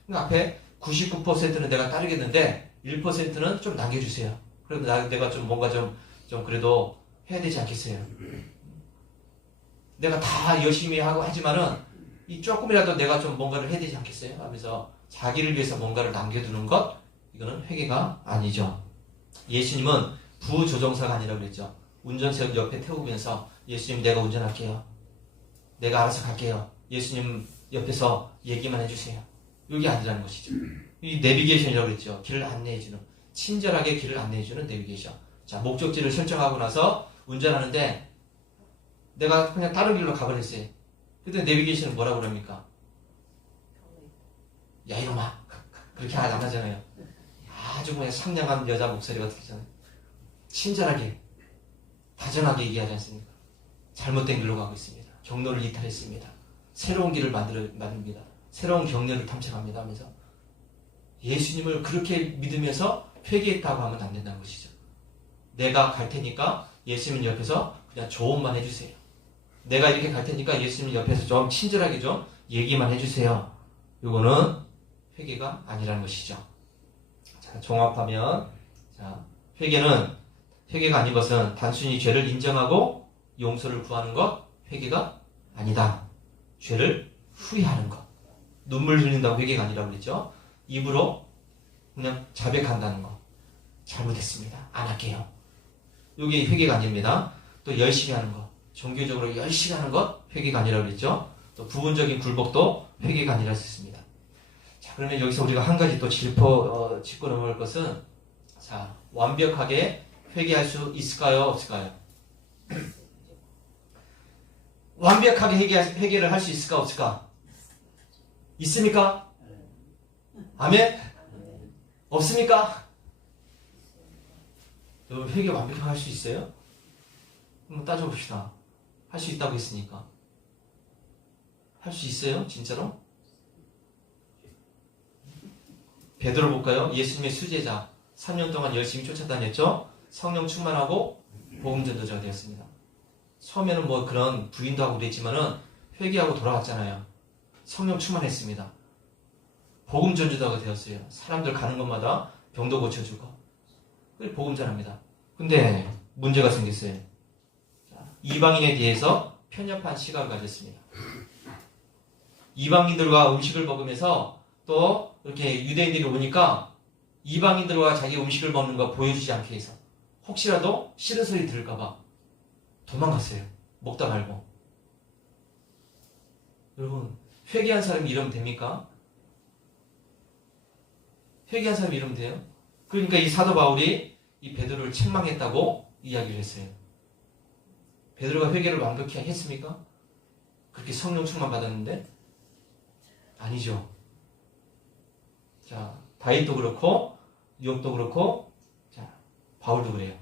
그러니까 앞에 99%는 내가 따르겠는데 1%는 좀 남겨주세요. 그래도 내가 좀 뭔가 좀 그래도 해야 되지 않겠어요? 내가 다 열심히 하고 하지만은 이 조금이라도 내가 좀 뭔가를 해야 되지 않겠어요? 하면서 자기를 위해서 뭔가를 남겨두는 것, 이거는 회개가 아니죠. 예수님은 부조종사가 아니라고 그랬죠. 운전석 옆에 태우면서 예수님 내가 운전할게요. 내가 알아서 갈게요. 예수님 옆에서 얘기만 해주세요. 이게 아니라는 것이죠. 이 내비게이션이라고 그랬죠. 길을 안내해주는, 친절하게 길을 안내해주는 내비게이션. 자, 목적지를 설정하고 나서 운전하는데 내가 그냥 다른 길로 가버렸어요. 그때 내비게이션은 뭐라고 그럽니까? 야, 이놈아. 그렇게 안 하잖아요. 아주 그냥 상냥한 여자 목소리가 들리잖아요. 친절하게, 다정하게 얘기하지 않습니까? 잘못된 길로 가고 있습니다. 경로를 이탈했습니다. 새로운 길을 만듭니다. 새로운 경로를 탐색합니다 하면서 예수님을 그렇게 믿으면서 회개했다고 하면 안 된다는 것이죠. 내가 갈 테니까 예수님 옆에서 그냥 조언만 해주세요. 내가 이렇게 갈 테니까 예수님 옆에서 좀 친절하게 좀 얘기만 해주세요. 이거는 회개가 아니라는 것이죠. 자, 종합하면, 자, 회개가 아닌 것은 단순히 죄를 인정하고 용서를 구하는 것, 회개가 아니다. 죄를 후회하는 것. 눈물 흘린다고 회개가 아니라고 그랬죠. 입으로 그냥 자백한다는 것. 잘못했습니다. 안 할게요. 이게 회개가 아닙니다. 또 열심히 하는 것. 종교적으로 열심히 하는 것, 회개가 아니라고 그랬죠. 또 부분적인 굴복도 회개가 아니라 했습니다. 자, 그러면 여기서 우리가 한 가지 또 짚고 넘어갈 것은, 자, 완벽하게 회개할 수 있을까요? 없을까요? 완벽하게 회개를 할 수 있을까? 없을까? 있습니까? 아멘? 없습니까? 여러분, 회개 완벽하게 할 수 있어요? 한번 따져봅시다. 할 수 있다고 했으니까. 할 수 있어요? 진짜로? 베드로 볼까요? 예수님의 수제자. 3년 동안 열심히 쫓아다녔죠? 성령 충만하고 복음 전도자가 되었습니다. 처음에는 뭐 그런 부인도 하고 그랬지만은 회개하고 돌아왔잖아요. 성령 충만했습니다. 복음 전도자가 되었어요. 사람들 가는 곳마다 병도 고쳐주고. 복음 전합니다. 근데 문제가 생겼어요. 이방인에 대해서 편협한 시각을 가졌습니다. 이방인들과 음식을 먹으면서 또 이렇게 유대인들이 오니까 이방인들과 자기 음식을 먹는 거 보여주지 않게 해서 혹시라도 싫은 소리 들을까봐 도망갔어요. 먹다 말고. 여러분, 회개한 사람이 이러면 됩니까? 회개한 사람이 이러면 돼요? 그러니까 이 사도 바울이 이 베드로를 책망했다고 이야기를 했어요. 베드로가 회개를 완벽히 했습니까? 그렇게 성령 충만 받았는데? 아니죠. 자, 다윗도 그렇고 욥도 그렇고, 자, 바울도 그래요.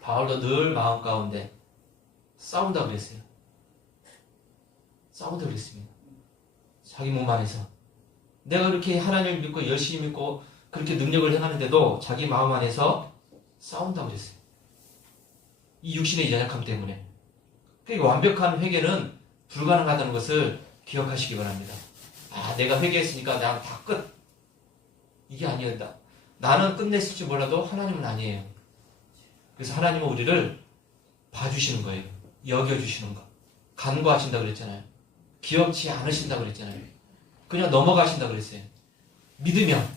바울도 늘 마음 가운데 싸운다 그랬어요. 싸운다 그랬습니다. 자기 몸 안에서. 내가 그렇게 하나님을 믿고 열심히 믿고 그렇게 능력을 행하는데도 자기 마음 안에서 싸운다 그랬어요. 이 육신의 연약함 때문에. 그러니까 완벽한 회개는 불가능하다는 것을 기억하시기 바랍니다. 아, 내가 회개했으니까 나 다 끝. 이게 아니었다. 나는 끝냈을지 몰라도 하나님은 아니에요. 그래서 하나님은 우리를 봐주시는 거예요. 여겨주시는 거. 간과하신다 그랬잖아요. 기억치 않으신다 그랬잖아요. 그냥 넘어가신다 그랬어요. 믿으면.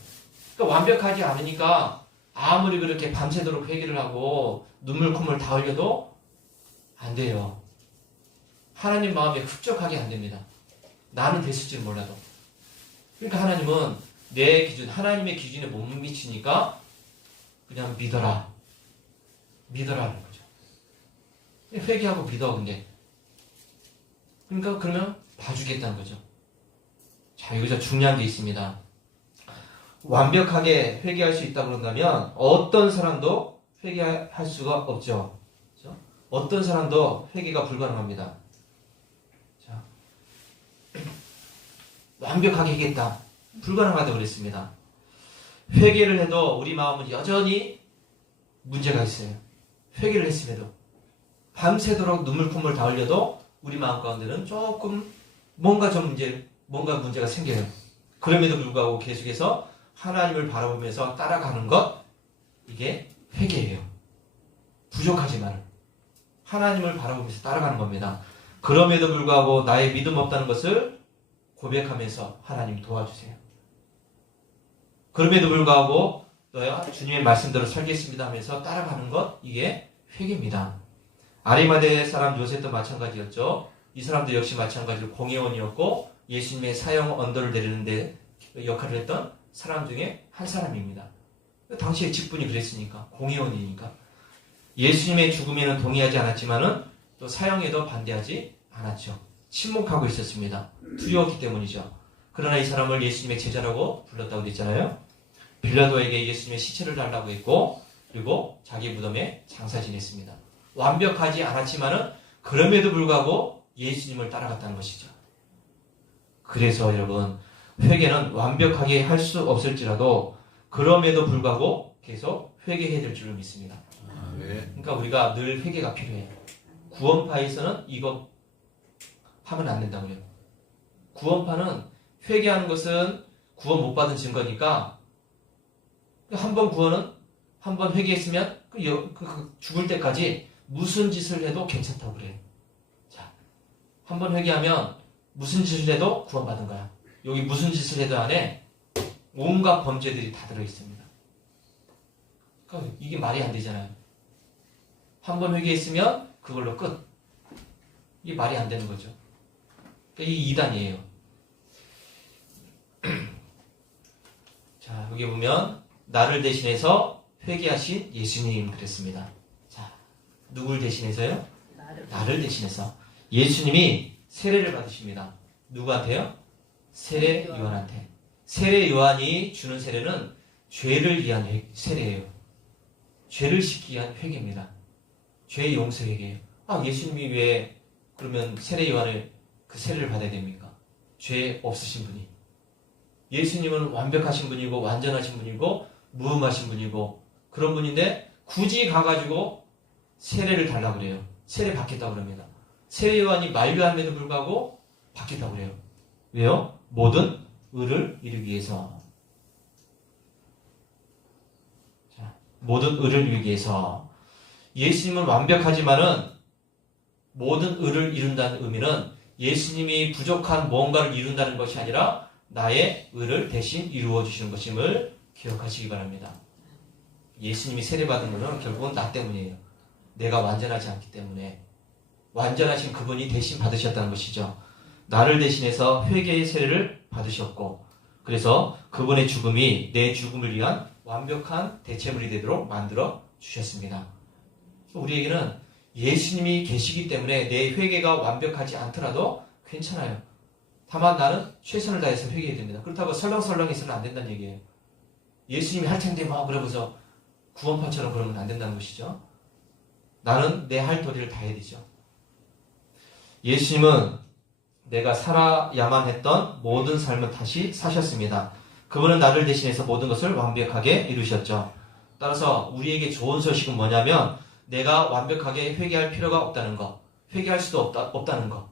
그러니까 완벽하지 않으니까 아무리 그렇게 밤새도록 회개를 하고 눈물 콧물 다 흘려도 안 돼요. 하나님 마음에 흡족하게 안 됩니다. 나는 됐을지는 몰라도. 그러니까 하나님은 내 기준, 하나님의 기준에 못 미치니까 그냥 믿어라. 믿어라는 거죠. 회개하고 믿어, 근데. 그러니까 그러면 봐주겠다는 거죠. 자, 여기서 중요한 게 있습니다. 완벽하게 회개할 수 있다고 그런다면 어떤 사람도 회개할 수가 없죠. 그렇죠? 어떤 사람도 회개가 불가능합니다. 자, 완벽하게 하겠다. 불가능하다고 그랬습니다. 회개를 해도 우리 마음은 여전히 문제가 있어요. 회개를 했음에도 밤새도록 눈물 콧물 다 흘려도 우리 마음 가운데는 조금 뭔가 문제가 생겨요. 그럼에도 불구하고 계속해서 하나님을 바라보면서 따라가는 것, 이게 회개예요. 부족하지만 하나님을 바라보면서 따라가는 겁니다. 그럼에도 불구하고 나의 믿음 없다는 것을 고백하면서 하나님 도와주세요. 그럼에도 불구하고 너야 주님의 말씀대로 살겠습니다 하면서 따라가는 것, 이게 회개입니다. 아리마대 사람 요셉도 마찬가지였죠. 이 사람도 역시 마찬가지로 공회원이었고 예수님의 사형 언도를 내리는데 역할을 했던 사람 중에 한 사람입니다. 당시의 직분이 그랬으니까, 공회원이니까. 예수님의 죽음에는 동의하지 않았지만은 또 사형에도 반대하지 않았죠. 침묵하고 있었습니다. 두려웠기 때문이죠. 그러나 이 사람을 예수님의 제자라고 불렀다고 했잖아요. 빌라도에게 예수님의 시체를 달라고 했고, 그리고 자기 무덤에 장사 지냈습니다. 완벽하지 않았지만은 그럼에도 불구하고 예수님을 따라갔다는 것이죠. 그래서 여러분, 회개는 완벽하게 할 수 없을지라도 그럼에도 불구하고 계속 회개해야 될 줄을 믿습니다. 그러니까 우리가 늘 회개가 필요해요. 구원파에서는 이거 하면 안 된다고 그래요. 구원파는 회개하는 것은 구원 못 받은 증거니까 한 번 구원은 한 번 회개했으면 죽을 때까지 무슨 짓을 해도 괜찮다고 그래요. 자, 한 번 회개하면 무슨 짓을 해도 구원받은 거야. 여기 무슨 짓을 해도 안에 온갖 범죄들이 다 들어있습니다. 그러니까 이게 말이 안 되잖아요. 한 번 회개했으면 그걸로 끝. 이게 말이 안 되는 거죠. 그러니까 이 이단이에요. 자, 여기 보면 나를 대신해서 회개하신 예수님 그랬습니다. 자, 누굴 대신해서요? 나를 대신해서. 예수님이 세례를 받으십니다. 누구한테요? 세례 요한한테. 세례 요한이 주는 세례는 죄를 위한 세례예요. 죄를 씻기 위한 회개입니다. 죄의 용서 회개예요. 아, 예수님이 왜 그러면 세례 요한을 그 세례를 받아야 됩니까? 죄 없으신 분이. 예수님은 완벽하신 분이고 완전하신 분이고 무음하신 분이고 그런 분인데 굳이 가가지고 세례를 달라고 그래요. 세례 받겠다고 그럽니다. 세례 요한이 만류함에도 불구하고 받겠다고 그래요. 왜요? 모든 의를 이루기 위해서. 자, 모든 의를 이루기 위해서. 예수님은 완벽하지만은 모든 의를 이룬다는 의미는 예수님이 부족한 뭔가를 이룬다는 것이 아니라 나의 의를 대신 이루어 주시는 것임을 기억하시기 바랍니다. 예수님이 세례받은 것은 결국은 나 때문이에요. 내가 완전하지 않기 때문에 완전하신 그분이 대신 받으셨다는 것이죠. 나를 대신해서 회개의 세례를 받으셨고 그래서 그분의 죽음이 내 죽음을 위한 완벽한 대체물이 되도록 만들어 주셨습니다. 우리에게는 예수님이 계시기 때문에 내 회개가 완벽하지 않더라도 괜찮아요. 다만 나는 최선을 다해서 회개해야 됩니다. 그렇다고 설렁설렁해서는 안 된다는 얘기예요. 예수님이 할 텐데 뭐 그러고서 구원파처럼 그러면 안 된다는 것이죠. 나는 내 할 도리를 다 해야 되죠. 예수님은 내가 살아야만 했던 모든 삶을 다시 사셨습니다. 그분은 나를 대신해서 모든 것을 완벽하게 이루셨죠. 따라서 우리에게 좋은 소식은 뭐냐면 내가 완벽하게 회개할 필요가 없다는 것, 회개할 수도 없다는 것.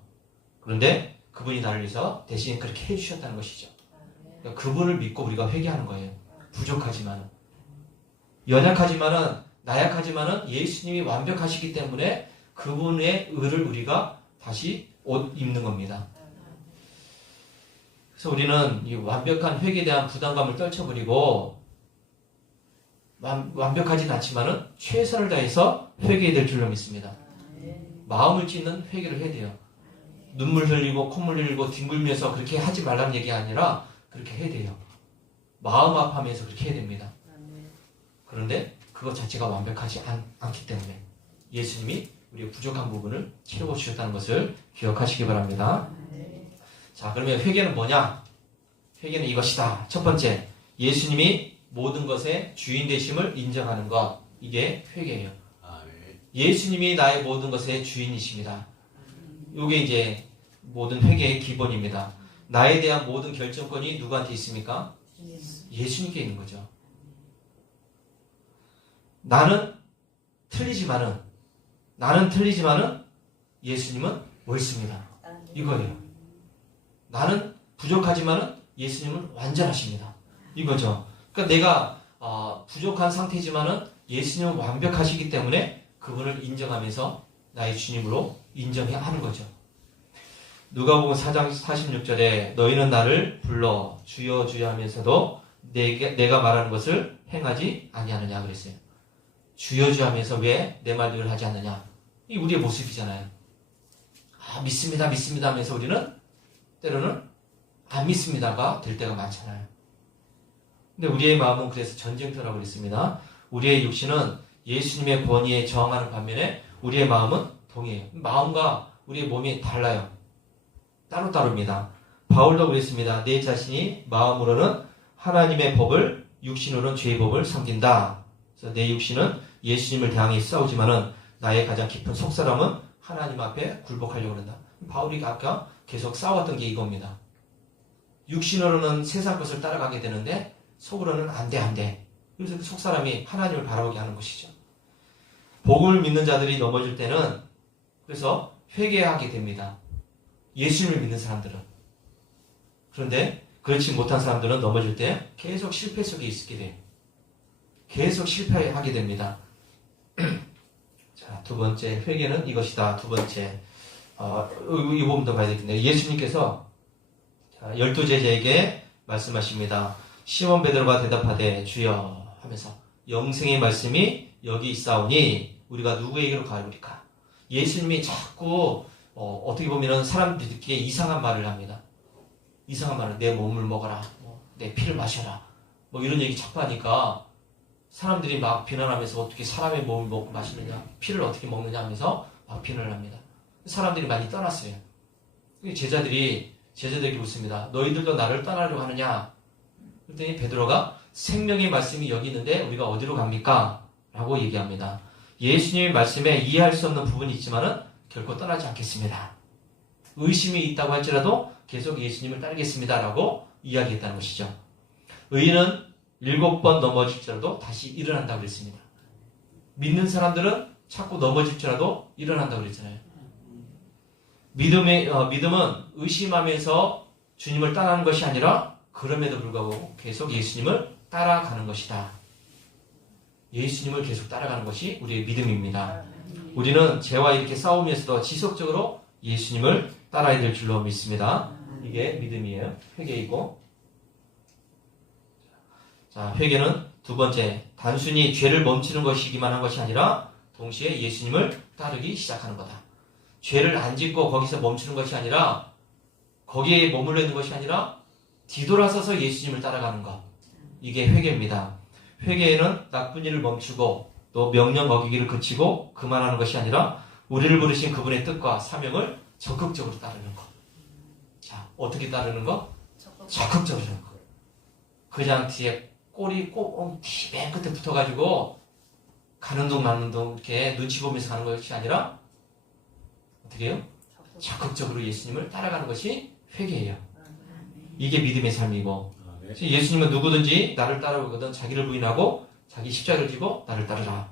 그런데 그분이 나를 위해서 대신 그렇게 해주셨다는 것이죠. 그러니까 그분을 믿고 우리가 회개하는 거예요. 부족하지만은, 연약하지만은, 나약하지만은 예수님이 완벽하시기 때문에 그분의 의를 우리가 다시 옷 입는 겁니다. 그래서 우리는 이 완벽한 회개에 대한 부담감을 떨쳐버리고 완벽하진 않지만은 최선을 다해서 회개해야 될 줄로 믿습니다. 마음을 찢는 회개를 해야 돼요. 눈물 흘리고 콧물 흘리고 뒹굴면서 그렇게 하지 말라는 얘기가 아니라 그렇게 해야 돼요. 마음 아파하면서 그렇게 해야 됩니다. 그런데 그것 자체가 완벽하지 않기 때문에 예수님이 우리의 부족한 부분을 채워주셨다는 것을 기억하시기 바랍니다. 자, 그러면 회개는 뭐냐? 회개는 이것이다. 첫 번째, 예수님이 모든 것의 주인 되심을 인정하는 것. 이게 회개예요. 예수님이 나의 모든 것의 주인이십니다. 이게 이제 모든 회개의 기본입니다. 나에 대한 모든 결정권이 누구한테 있습니까? 예수님께 있는 거죠. 나는 틀리지만은 예수님은 옳습니다. 이거예요. 나는 부족하지만은 예수님은 완전하십니다. 이거죠. 그러니까 내가 부족한 상태지만은 예수님은 완벽하시기 때문에 그분을 인정하면서 나의 주님으로 인정해야 하는 거죠. 누가복음 4장 46절에 너희는 나를 불러 주여 주여 하면서도 내가 말하는 것을 행하지 아니하느냐 그랬어요. 주여 주여 하면서 왜 내 말들을 하지 않느냐. 이게 우리의 모습이잖아요. 믿습니다 믿습니다 하면서 우리는 때로는 안 믿습니다가 될 때가 많잖아요. 근데 우리의 마음은 그래서 전쟁터라고 그랬습니다. 우리의 육신은 예수님의 권위에 저항하는 반면에 우리의 마음은 동의해요. 마음과 우리의 몸이 달라요. 따로따로입니다. 바울도 그랬습니다. 내 자신이 마음으로는 하나님의 법을, 육신으로는 죄의 법을 섬긴다. 그래서 내 육신은 예수님을 향해 싸우지만은 나의 가장 깊은 속사람은 하나님 앞에 굴복하려고 한다. 바울이 아까 계속 싸웠던 게 이겁니다. 육신으로는 세상 것을 따라가게 되는데 속으로는 안 돼. 그래서 그 속사람이 하나님을 바라보게 하는 것이죠. 복음을 믿는 자들이 넘어질 때는 그래서 회개하게 됩니다. 예수님을 믿는 사람들은. 그런데 그렇지 못한 사람들은 넘어질 때 계속 실패 속에 있게 돼요. 계속 실패하게 됩니다. 자, 두 번째 회개는 이것이다. 두 번째 이 부분도 봐야 되겠네요. 예수님께서 12제자에게 말씀하십니다. 시몬 베드로가 대답하되 주여 하면서 영생의 말씀이 여기 있사오니 우리가 누구에게로 가리까? 예수님이 자꾸 어떻게 보면 사람들이 듣기에 이상한 말을 합니다. 이상한 말을 내 몸을 먹어라, 내 피를 마셔라, 이런 얘기 자꾸 하니까 사람들이 막 비난하면서 어떻게 사람의 몸을 먹고 마시느냐, 피를 어떻게 먹느냐 하면서 막 비난을 합니다. 사람들이 많이 떠났어요. 제자들에게 묻습니다. 너희들도 나를 떠나려고 하느냐? 그랬더니 베드로가 생명의 말씀이 여기 있는데 우리가 어디로 갑니까? 라고 얘기합니다. 예수님의 말씀에 이해할 수 없는 부분이 있지만은 결코 떠나지 않겠습니다. 의심이 있다고 할지라도 계속 예수님을 따르겠습니다. 라고 이야기했다는 것이죠. 의인은 7번 넘어질지라도 다시 일어난다고 그랬습니다. 믿는 사람들은 자꾸 넘어질지라도 일어난다고 그랬잖아요. 믿음은 의심하면서 주님을 따라가는 것이 아니라 그럼에도 불구하고 계속 예수님을 따라가는 것이다. 예수님을 계속 따라가는 것이 우리의 믿음입니다. 우리는 죄와 이렇게 싸우면서도 지속적으로 예수님을 따라야 될 줄로 믿습니다. 이게 믿음이에요. 회개이고. 자, 회개는 두 번째, 단순히 죄를 멈추는 것이기만 한 것이 아니라 동시에 예수님을 따르기 시작하는 거다. 죄를 안 짓고 거기서 멈추는 것이 아니라 거기에 머물러 있는 것이 아니라 뒤돌아서서 예수님을 따라가는 것. 이게 회개입니다. 회개에는 나쁜 일을 멈추고 또 명령 어기기를 그치고 그만하는 것이 아니라 우리를 부르신 그분의 뜻과 사명을 적극적으로 따르는 것. 자, 어떻게 따르는 것? 적극적으로 하는 것. 그냥 뒤에 꼬리 꼭 맨 끝에 붙어가지고 가는 동 마는 동 이렇게 눈치 보면서 가는 것이 아니라 어떻게 해요? 적극적으로 예수님을 따라가는 것이 회개예요. 이게 믿음의 삶이고, 예수님은 누구든지 나를 따라오거든 자기를 부인하고 자기 십자가를 지고 나를 따르라.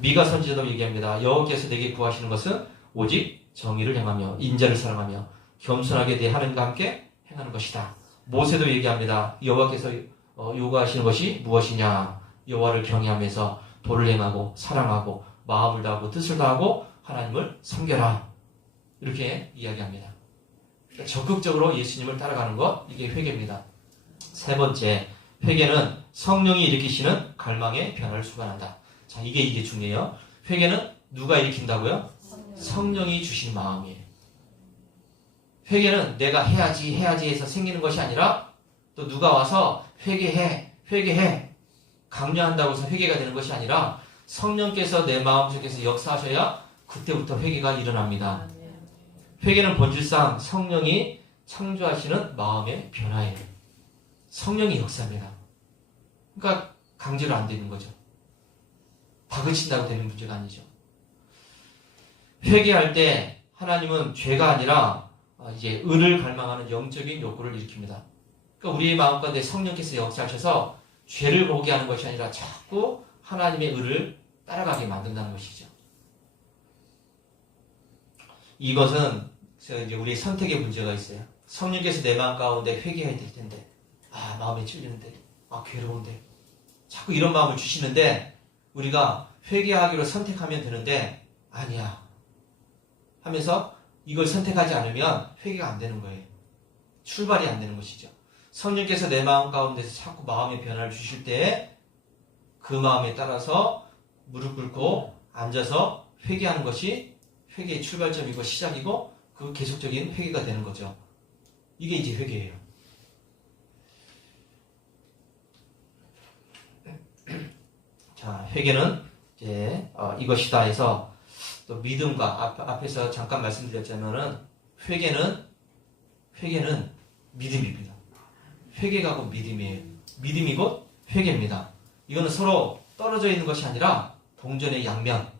미가 선지자도 얘기합니다. 여호와께서 내게 구하시는 것은 오직 정의를 행하며 인자를 사랑하며 겸손하게 내 하나님과 함께 행하는 것이다. 모세도 얘기합니다. 여호와께서 요구하시는 것이 무엇이냐? 여호와를 경외하면서 도를 행하고 사랑하고 마음을 다하고 뜻을 다하고 하나님을 섬겨라. 이렇게 이야기합니다. 적극적으로 예수님을 따라가는 것, 이게 회개입니다. 세 번째, 회개는 성령이 일으키시는 갈망의 변화를 수반한다. 자, 이게 중요해요. 회개는 누가 일으킨다고요? 성령이 주신 마음이에요. 회개는 내가 해야지 해서 생기는 것이 아니라 또 누가 와서 회개해 강요한다고 해서 회개가 되는 것이 아니라 성령께서 내 마음속에서 역사하셔야 그때부터 회개가 일어납니다. 회개는 본질상 성령이 창조하시는 마음의 변화예요. 성령이 역사합니다. 그러니까 강제로 안 되는 거죠. 다그친다고 되는 문제가 아니죠. 회개할 때 하나님은 죄가 아니라 이제 의를 갈망하는 영적인 욕구를 일으킵니다. 그러니까 우리의 마음 가운데 성령께서 역사하셔서 죄를 보게 하는 것이 아니라 자꾸 하나님의 의를 따라가게 만든다는 것이죠. 이것은 이제 우리의 선택의 문제가 있어요. 성령께서 내 마음 가운데 회개해야 될 텐데, 마음에 찔리는데, 괴로운데, 자꾸 이런 마음을 주시는데 우리가 회개하기로 선택하면 되는데 아니야 하면서 이걸 선택하지 않으면 회개가 안 되는 거예요. 출발이 안 되는 것이죠. 성령께서 내 마음 가운데서 자꾸 마음의 변화를 주실 때 그 마음에 따라서 무릎 꿇고 앉아서 회개하는 것이 회개의 출발점이고 시작이고 그 계속적인 회개가 되는 거죠. 이게 이제 회개예요. 자, 회개는 이제 이것이다 해서 또 믿음과 앞에서 잠깐 말씀드렸자면은 회개는 믿음입니다. 회개가 곧 믿음이에요. 믿음이 곧 회개입니다. 이거는 서로 떨어져 있는 것이 아니라 동전의 양면.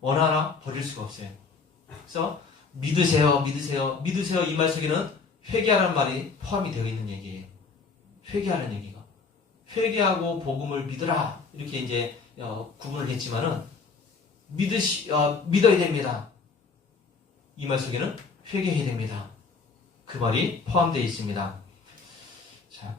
어느 하나 버릴 수가 없어요. 그래서 믿으세요 이 말 속에는 회개하라는 말이 포함이 되어 있는 얘기예요. 회개하는 얘기가. 회개하고 복음을 믿으라 이렇게 이제 구분을 했지만은 믿어야 됩니다. 이 말 속에는 회개해야 됩니다. 그 말이 포함되어 있습니다. 자,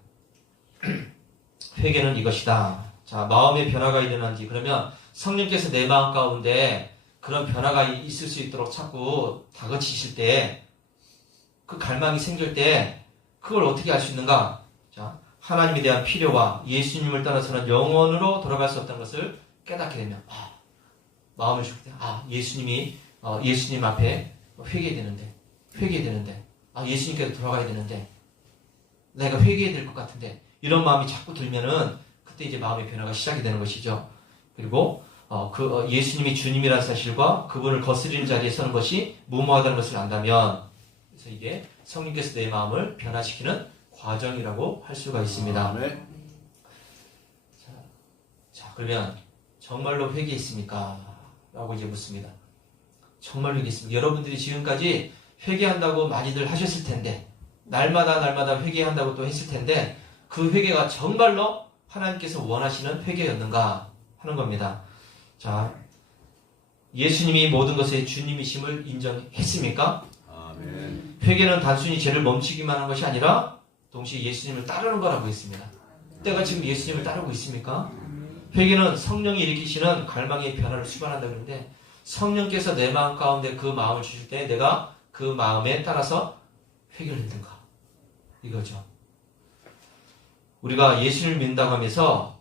회개는 이것이다. 자, 마음의 변화가 일어난지. 그러면 성령께서 내 마음 가운데 그런 변화가 있을 수 있도록 자꾸 다그치실 때, 그 갈망이 생길 때 그걸 어떻게 알 수 있는가? 자, 하나님에 대한 필요와 예수님을 따라서는 영원으로 돌아갈 수 없다는 것을 깨닫게 되면, 마음을 줄 때, 예수님 앞에 회개해야 되는데, 예수님께서 돌아가야 되는데, 내가 회개해야 될 것 같은데, 이런 마음이 자꾸 들면은 그때 이제 마음의 변화가 시작이 되는 것이죠. 그리고 예수님이 주님이라는 사실과 그분을 거스리는 자리에 서는 것이 무모하다는 것을 안다면, 그래서 이게 성령께서 내 마음을 변화시키는 과정이라고 할 수가 있습니다. 네. 자, 그러면 정말로 회개했습니까? 라고 이제 묻습니다. 정말로 회개했습니까? 여러분들이 지금까지 회개한다고 많이들 하셨을 텐데, 날마다 회개한다고 또 했을 텐데, 그 회개가 정말로 하나님께서 원하시는 회개였는가 하는 겁니다. 자, 예수님이 모든 것의 주님이심을 인정했습니까? 아멘. 회개는 단순히 죄를 멈추기만 한 것이 아니라 동시에 예수님을 따르는 거라고 했습니다. 때가 지금 예수님을 따르고 있습니까? 회개는 성령이 일으키시는 갈망의 변화를 수반한다 그러는데, 성령께서 내 마음 가운데 그 마음을 주실 때 내가 그 마음에 따라서 회개를 했는가, 이거죠. 우리가 예수를 믿는다고 하면서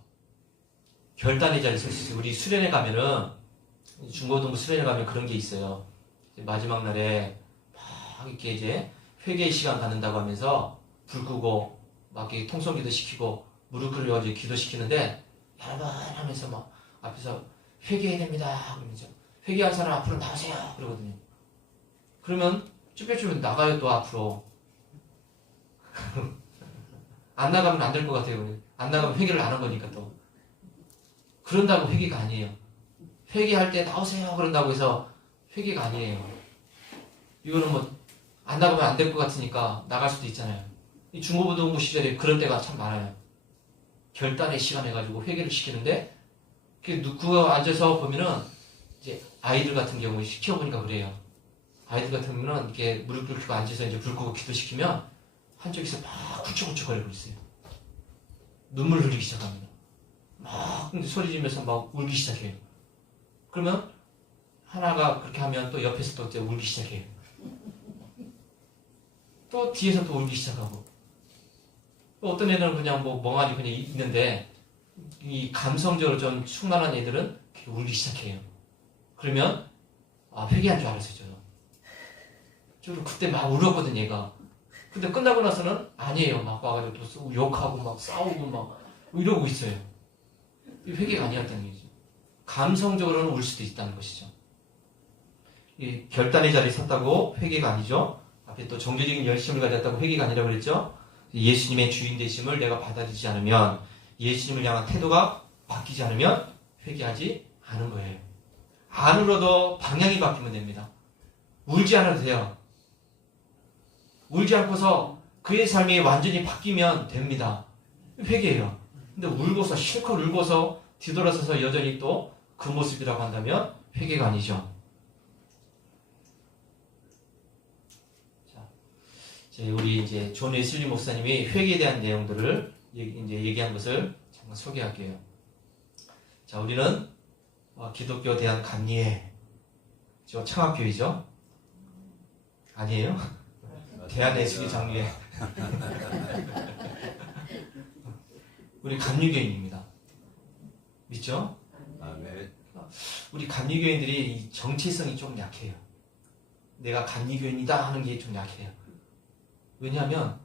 결단의 자리에 설 수 있어요. 우리 수련회 가면은, 중고등부 수련회 가면 그런 게 있어요. 마지막 날에 막 이렇게 이제 회개의 시간 갖는다고 하면서 불 끄고 막 이렇게 통성기도 시키고 무릎 꿇어가지고 기도시키는데, 여러 번 하면서 막 앞에서 회개해야 됩니다 그러면서, 회개한 사람 앞으로 나오세요 그러거든요. 그러면 쭈뼛쭈뼛 나가요. 또 앞으로 안 나가면 안 될 것 같아요. 안 나가면 회개를 안 한 거니까. 또 그런다고 회개가 아니에요. 회개할 때 나오세요 그런다고 해서 회개가 아니에요. 이거는 뭐 안 나가면 안 될 것 같으니까 나갈 수도 있잖아요. 이 중고등부 시절에 그런 때가 참 많아요. 결단의 시간 해가지고 회개를 시키는데, 그거 앉아서 보면은 이제 아이들 같은 경우에 시켜보니까 그래요. 아이들 같은 경우는 이렇게 무릎 꿇고 앉아서 이제 불 끄고 기도시키면 한쪽에서 막 훌쩍훌쩍거리고 있어요. 눈물 흘리기 시작합니다. 막 소리 지르면서 막 울기 시작해요. 그러면 하나가 그렇게 하면 또 옆에서 또 이제 울기 시작해요. 또 뒤에서 또 울기 시작하고, 또 어떤 애들은 그냥 뭐 멍하니 그냥 있는데, 이 감성적으로 좀 충만한 애들은 울기 시작해요. 그러면 회개한 줄 알았어요. 저는 그때 막 울었거든 얘가. 근데 끝나고 나서는 아니에요. 막 와가지고 또 욕하고 막 싸우고 막 이러고 있어요. 회개가 아니었다는 얘기죠. 감성적으로는 울 수도 있다는 것이죠. 이 결단의 자리에 섰다고 회개가 아니죠. 앞에 또 종교적인 열심을 가졌다고 회개가 아니라고 그랬죠. 예수님의 주인 되심을 내가 받아들이지 않으면, 예수님을 향한 태도가 바뀌지 않으면 회개하지 않은 거예요. 안 울어도 방향이 바뀌면 됩니다. 울지 않아도 돼요. 울지 않고서 그의 삶이 완전히 바뀌면 됩니다. 회개해요. 근데 울고서, 실컷 울고서 뒤돌아서서 여전히 또 그 모습이라고 한다면 회개가 아니죠. 우리 이제 존 웨슬리 목사님이 회개에 대한 내용들을 이제 얘기한 것을 잠깐 소개할게요. 자, 우리는 기독교 대한 감리회, 저 창학교이죠? 아니에요? 대한예수교 장리회. 우리 감리교인입니다. 믿죠? 아멘. 우리 감리교인들이 이 정체성이 좀 약해요. 내가 감리교인이다 하는 게 좀 약해요. 왜냐하면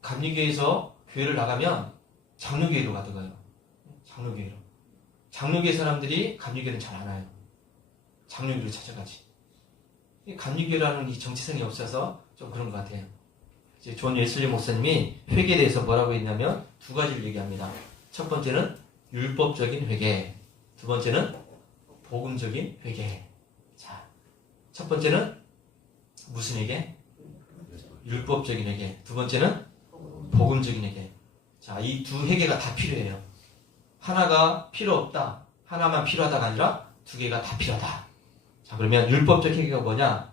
감리교에서 교회를 나가면 장로교회로 가더라고요. 장로교회로. 장로교회 사람들이 감리교회는 잘 안 와요. 장로교회로 찾아가지. 감리교회라는 이 정체성이 없어서 좀 그런 것 같아요. 이제 존 웨슬리 목사님이 회개에 대해서 뭐라고 했냐면 두 가지를 얘기합니다. 첫 번째는 율법적인 회개, 두 번째는 복음적인 회개. 자, 첫 번째는 무슨 회개? 율법적인 회개. 두 번째는 복음적인 회개. 자, 이 두 회개가 다 필요해요. 하나가 필요 없다, 하나만 필요하다가 아니라 두 개가 다 필요하다. 자, 그러면 율법적 회개가 뭐냐?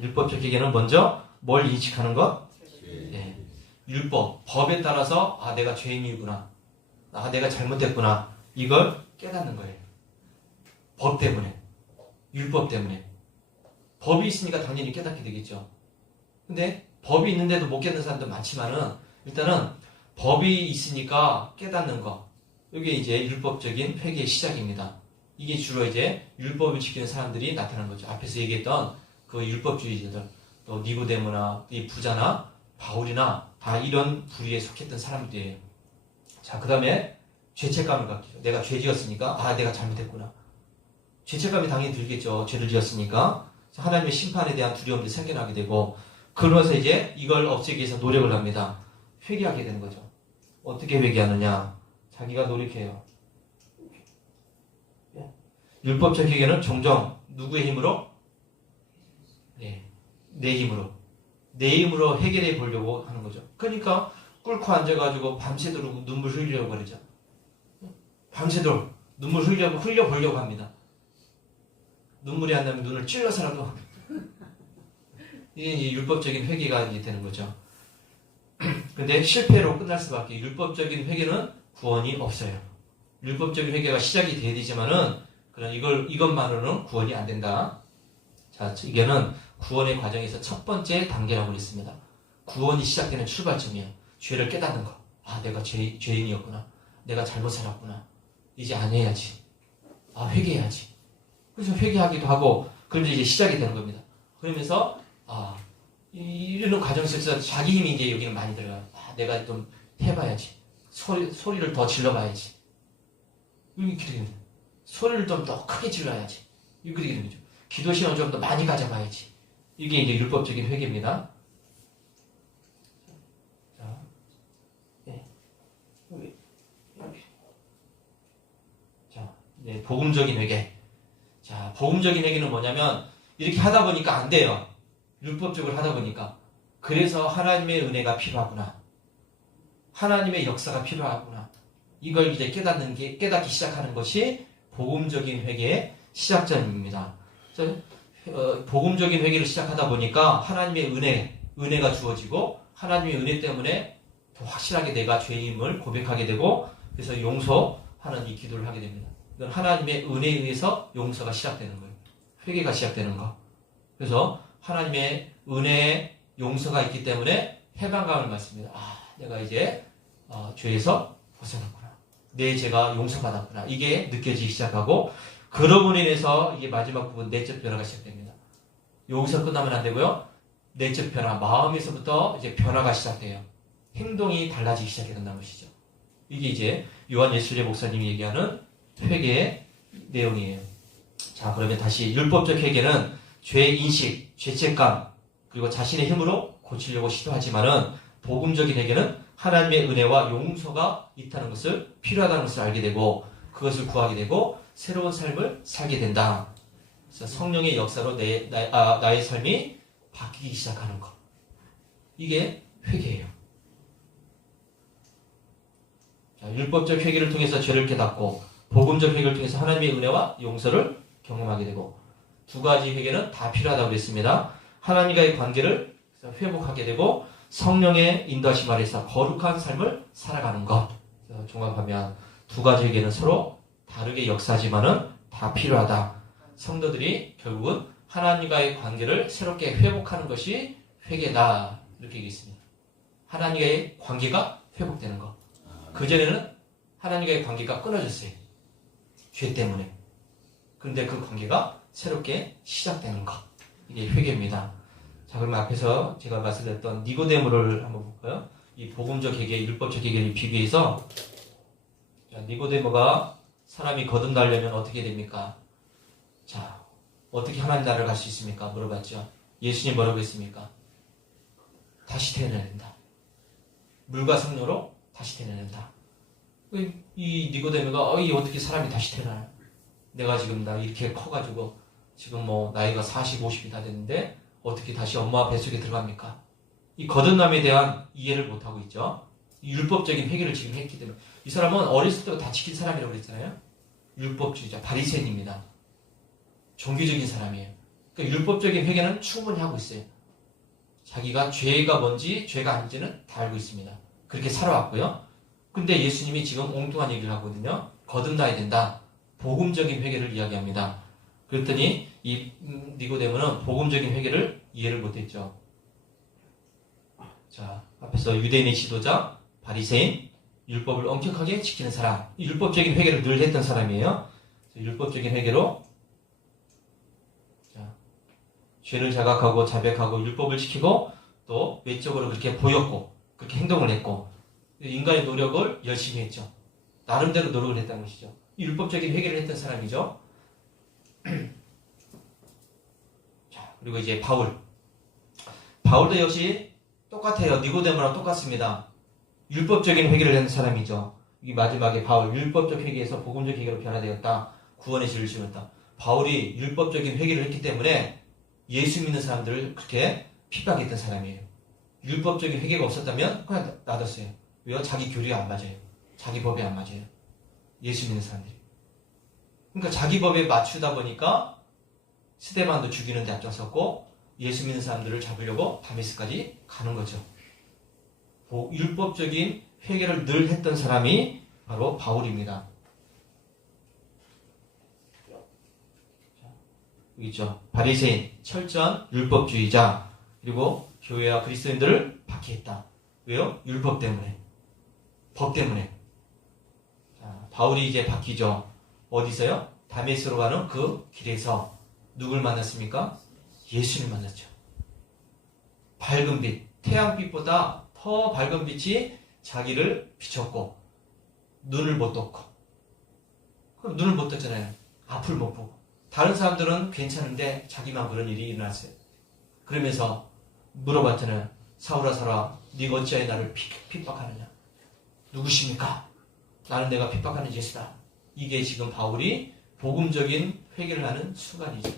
율법적 회개는 먼저 뭘 인식하는 것? 죄. 예. 율법, 법에 따라서 내가 죄인이구나. 내가 잘못했구나. 이걸 깨닫는 거예요. 법 때문에. 율법 때문에. 법이 있으니까 당연히 깨닫게 되겠죠. 근데 법이 있는데도 못 깨닫는 사람도 많지만은 일단은 법이 있으니까 깨닫는 거. 이게 이제 율법적인 회개의 시작입니다. 이게 주로 이제 율법을 지키는 사람들이 나타나는 거죠. 앞에서 얘기했던 그 율법주의자들, 또 니고데모나 이 부자나 바울이나 다 이런 부류에 속했던 사람들이에요. 자, 그 다음에 죄책감을 갖죠. 내가 죄 지었으니까 내가 잘못했구나. 죄책감이 당연히 들겠죠. 죄를 지었으니까. 하나님의 심판에 대한 두려움이 생겨나게 되고, 그러면서 이제 이걸 없애기 위해서 노력을 합니다. 회개하게 되는 거죠. 어떻게 회개하느냐? 자기가 노력해요. 율법적 회개는 종종 누구의 힘으로? 내 힘으로. 내 힘으로 해결해 보려고 하는 거죠. 그러니까 꿇고 앉아가지고 밤새도록 눈물 흘리려고 그러죠. 밤새도록 눈물 흘려보려고 합니다. 눈물이 안 나면 눈을 찔러서라도. 이게 이제 율법적인 회개가 이제 되는 거죠. 근데 실패로 끝날 수밖에. 율법적인 회개는 구원이 없어요. 율법적인 회개가 시작이 돼야 되지만은 그런 이것만으로는 구원이 안 된다. 자, 이게는 구원의 과정에서 첫 번째 단계라고 했습니다. 구원이 시작되는 출발점이에요. 죄를 깨닫는 거. 내가 죄인이었구나. 내가 잘못 살았구나. 이제 안 해야지. 회개해야지. 그래서 회개하기도 하고, 그러면서 이제 시작이 되는 겁니다. 그러면서, 이런 과정에서 자기 힘이 이제 여기는 많이 들어가요. 내가 좀 해봐야지. 소리를 더 질러봐야지. 이렇게 됩니다. 소리를 좀 더 크게 질러야지. 이렇게 되는 거죠. 기도 시간을 좀 더 많이 가져봐야지. 이게 이제 율법적인 회개입니다. 자, 자, 이제 복음적인 회개. 자, 복음적인 회개는 뭐냐면 이렇게 하다 보니까 안 돼요. 율법적으로 하다 보니까. 그래서 하나님의 은혜가 필요하구나. 하나님의 역사가 필요하구나. 이걸 이제 깨닫기 시작하는 것이 복음적인 회개의 시작점입니다. 복음적인 회개를 시작하다 보니까 하나님의 은혜가 주어지고 하나님의 은혜 때문에 더 확실하게 내가 죄임을 고백하게 되고 그래서 용서하는 이 기도를 하게 됩니다. 이건 하나님의 은혜에 의해서 용서가 시작되는 거예요. 회개가 시작되는 거. 그래서 하나님의 은혜에 용서가 있기 때문에 해방감을 받습니다. 내가 이제 죄에서 벗어났구나. 내 죄가 용서받았구나. 이게 느껴지기 시작하고 그러고 인해서 이게 마지막 부분 내적 변화가 시작됩니다. 여기서 끝나면 안 되고요. 내적 변화, 마음에서부터 이제 변화가 시작돼요. 행동이 달라지기 시작해 된다는 것이죠. 이게 이제 요한 예술의 목사님이 얘기하는 회개의 내용이에요. 자, 그러면 다시 율법적 회개는 죄 인식, 죄책감, 그리고 자신의 힘으로 고치려고 시도하지만은 복음적인 회개는 하나님의 은혜와 용서가 있다는 것을 필요하다는 것을 알게 되고 그것을 구하게 되고 새로운 삶을 살게 된다. 그래서 성령의 역사로 나의 삶이 바뀌기 시작하는 것. 이게 회개예요. 자, 율법적 회개를 통해서 죄를 깨닫고 복음적 회개를 통해서 하나님의 은혜와 용서를 경험하게 되고 두 가지 회개는 다 필요하다고 했습니다. 하나님과의 관계를 회복하게 되고 성령의 인도하심 아래서 거룩한 삶을 살아가는 것. 종합하면 두 가지 회개는 서로 다르게 역사하지만은 다 필요하다. 성도들이 결국은 하나님과의 관계를 새롭게 회복하는 것이 회개다. 이렇게 얘기했습니다. 하나님과의 관계가 회복되는 것. 그전에는 하나님과의 관계가 끊어졌어요. 죄 때문에. 그런데 그 관계가 새롭게 시작되는 것. 이게 회개입니다. 자, 그러면 앞에서 제가 말씀드렸던 니고데모를 한번 볼까요? 이 복음적 회개, 율법적 회개를 비교해서 자, 니고데모가 사람이 거듭나려면 어떻게 됩니까? 자, 어떻게 하나님 나라를 갈 수 있습니까? 물어봤죠. 예수님 뭐라고 했습니까? 다시 태어나야 된다. 물과 성령으로 다시 태어나야 된다. 이 니고데모가 이 어떻게 사람이 다시 태어나요? 내가 지금 나 이렇게 커가지고 지금 뭐 나이가 40, 50이 다 됐는데 어떻게 다시 엄마 뱃속에 들어갑니까? 이 거듭남에 대한 이해를 못하고 있죠. 율법적인 회개를 지금 했기 때문에 이 사람은 어렸을 때부터 다 지킨 사람이라고 그랬잖아요. 율법주의자, 바리새인입니다. 종교적인 사람이에요. 그러니까 율법적인 회개는 충분히 하고 있어요. 자기가 죄가 뭔지 죄가 아닌지는 다 알고 있습니다. 그렇게 살아왔고요. 근데 예수님이 지금 엉뚱한 얘기를 하거든요. 거듭나야 된다. 복음적인 회개를 이야기합니다. 그랬더니 이 니고데모는 복음적인 회개를 이해를 못했죠. 자, 앞에서 유대인의 지도자, 바리새인, 율법을 엄격하게 지키는 사람, 율법적인 회개를 늘 했던 사람이에요. 율법적인 회개로 자, 죄를 자각하고 자백하고 율법을 지키고 또 외적으로 그렇게 보였고 그렇게 행동을 했고 인간의 노력을 열심히 했죠. 나름대로 노력을 했다는 것이죠. 율법적인 회개를 했던 사람이죠. 자, 그리고 이제 바울도 역시 똑같아요. 니고데모랑 똑같습니다. 율법적인 회개를 하는 사람이죠. 이 마지막에 바울 율법적 회개에서 복음적 회개로 변화되었다. 구원의 질을 지었다. 바울이 율법적인 회개를 했기 때문에 예수 믿는 사람들을 그렇게 핍박했던 사람이에요. 율법적인 회개가 없었다면 그냥 놔뒀어요. 왜요? 자기 교리에 안 맞아요. 자기 법에 안 맞아요. 예수 믿는 사람들이. 그러니까 자기 법에 맞추다 보니까 스데반도 죽이는 데 앞장섰고 예수 믿는 사람들을 잡으려고 다메스까지 가는 거죠. 율법적인 회개를 늘 했던 사람이 바로 바울입니다. 여기 있죠. 바리새인, 철저한 율법주의자, 그리고 교회와 그리스도인들을 박해했다. 왜요? 율법 때문에. 법 때문에. 자, 바울이 이제 바뀌죠. 어디서요? 다메스로 가는 그 길에서 누굴 만났습니까? 예수를 만났죠. 밝은 빛, 태양빛보다 더 밝은 빛이 자기를 비췄고 눈을 못 떴고 그럼 눈을 못 떴잖아요. 앞을 못 보고 다른 사람들은 괜찮은데 자기만 그런 일이 일어났어요. 그러면서 물어봤잖아요. 사울아 사울아 네가 어찌하여 나를 핍박하느냐. 누구십니까? 나는 내가 핍박하는 예수다. 이게 지금 바울이 복음적인 회개를 하는 순간이죠.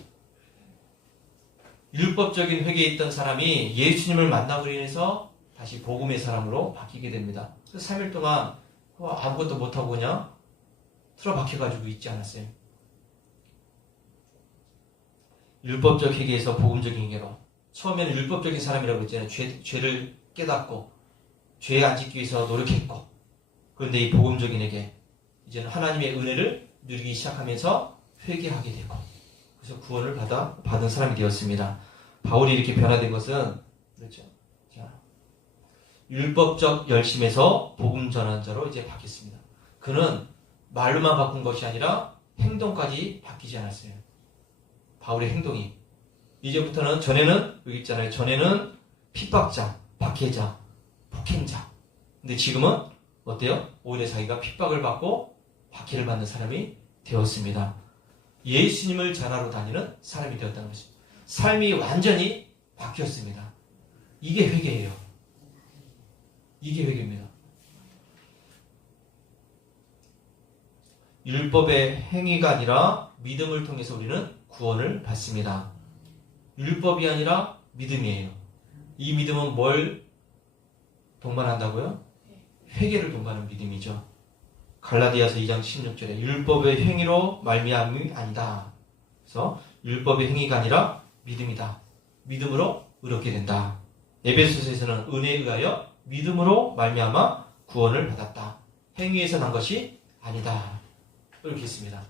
율법적인 회개에 있던 사람이 예수님을 만나고 인해서 다시 복음의 사람으로 바뀌게 됩니다. 그래서 3일 동안 아무것도 못하고 그냥 틀어박혀가지고 있지 않았어요. 율법적 회개에서 복음적인 회개로. 처음에는 율법적인 사람이라고 했잖아요. 죄를 깨닫고 죄에 안 짓기 위해서 노력했고 그런데 이 복음적인 회개 이제는 하나님의 은혜를 누리기 시작하면서 회개하게 되고 그래서 구원을 받은 사람이 되었습니다. 바울이 이렇게 변화된 것은 그렇죠. 자, 율법적 열심에서 복음 전환자로 이제 바뀌었습니다. 그는 말로만 바꾼 것이 아니라 행동까지 바뀌지 않았어요. 바울의 행동이 이제부터는 전에는 여기 있잖아요. 전에는 핍박자, 박해자, 폭행자. 근데 지금은 어때요? 오히려 자기가 핍박을 받고 박해를 받는 사람이 되었습니다. 예수님을 전하러 다니는 사람이 되었다는 것입니다. 삶이 완전히 바뀌었습니다. 이게 회개예요. 이게 회개입니다. 율법의 행위가 아니라 믿음을 통해서 우리는 구원을 받습니다. 율법이 아니라 믿음이에요. 이 믿음은 뭘 동반한다고요? 회개를 동반하는 믿음이죠. 갈라디아서 2장 16절에 율법의 행위로 말미암음이 아니다. 그래서 율법의 행위가 아니라 믿음이다. 믿음으로 의롭게 된다. 에베소서에서는 은혜에 의하여 믿음으로 말미암아 구원을 받았다. 행위에서 난 것이 아니다. 이렇게 했습니다.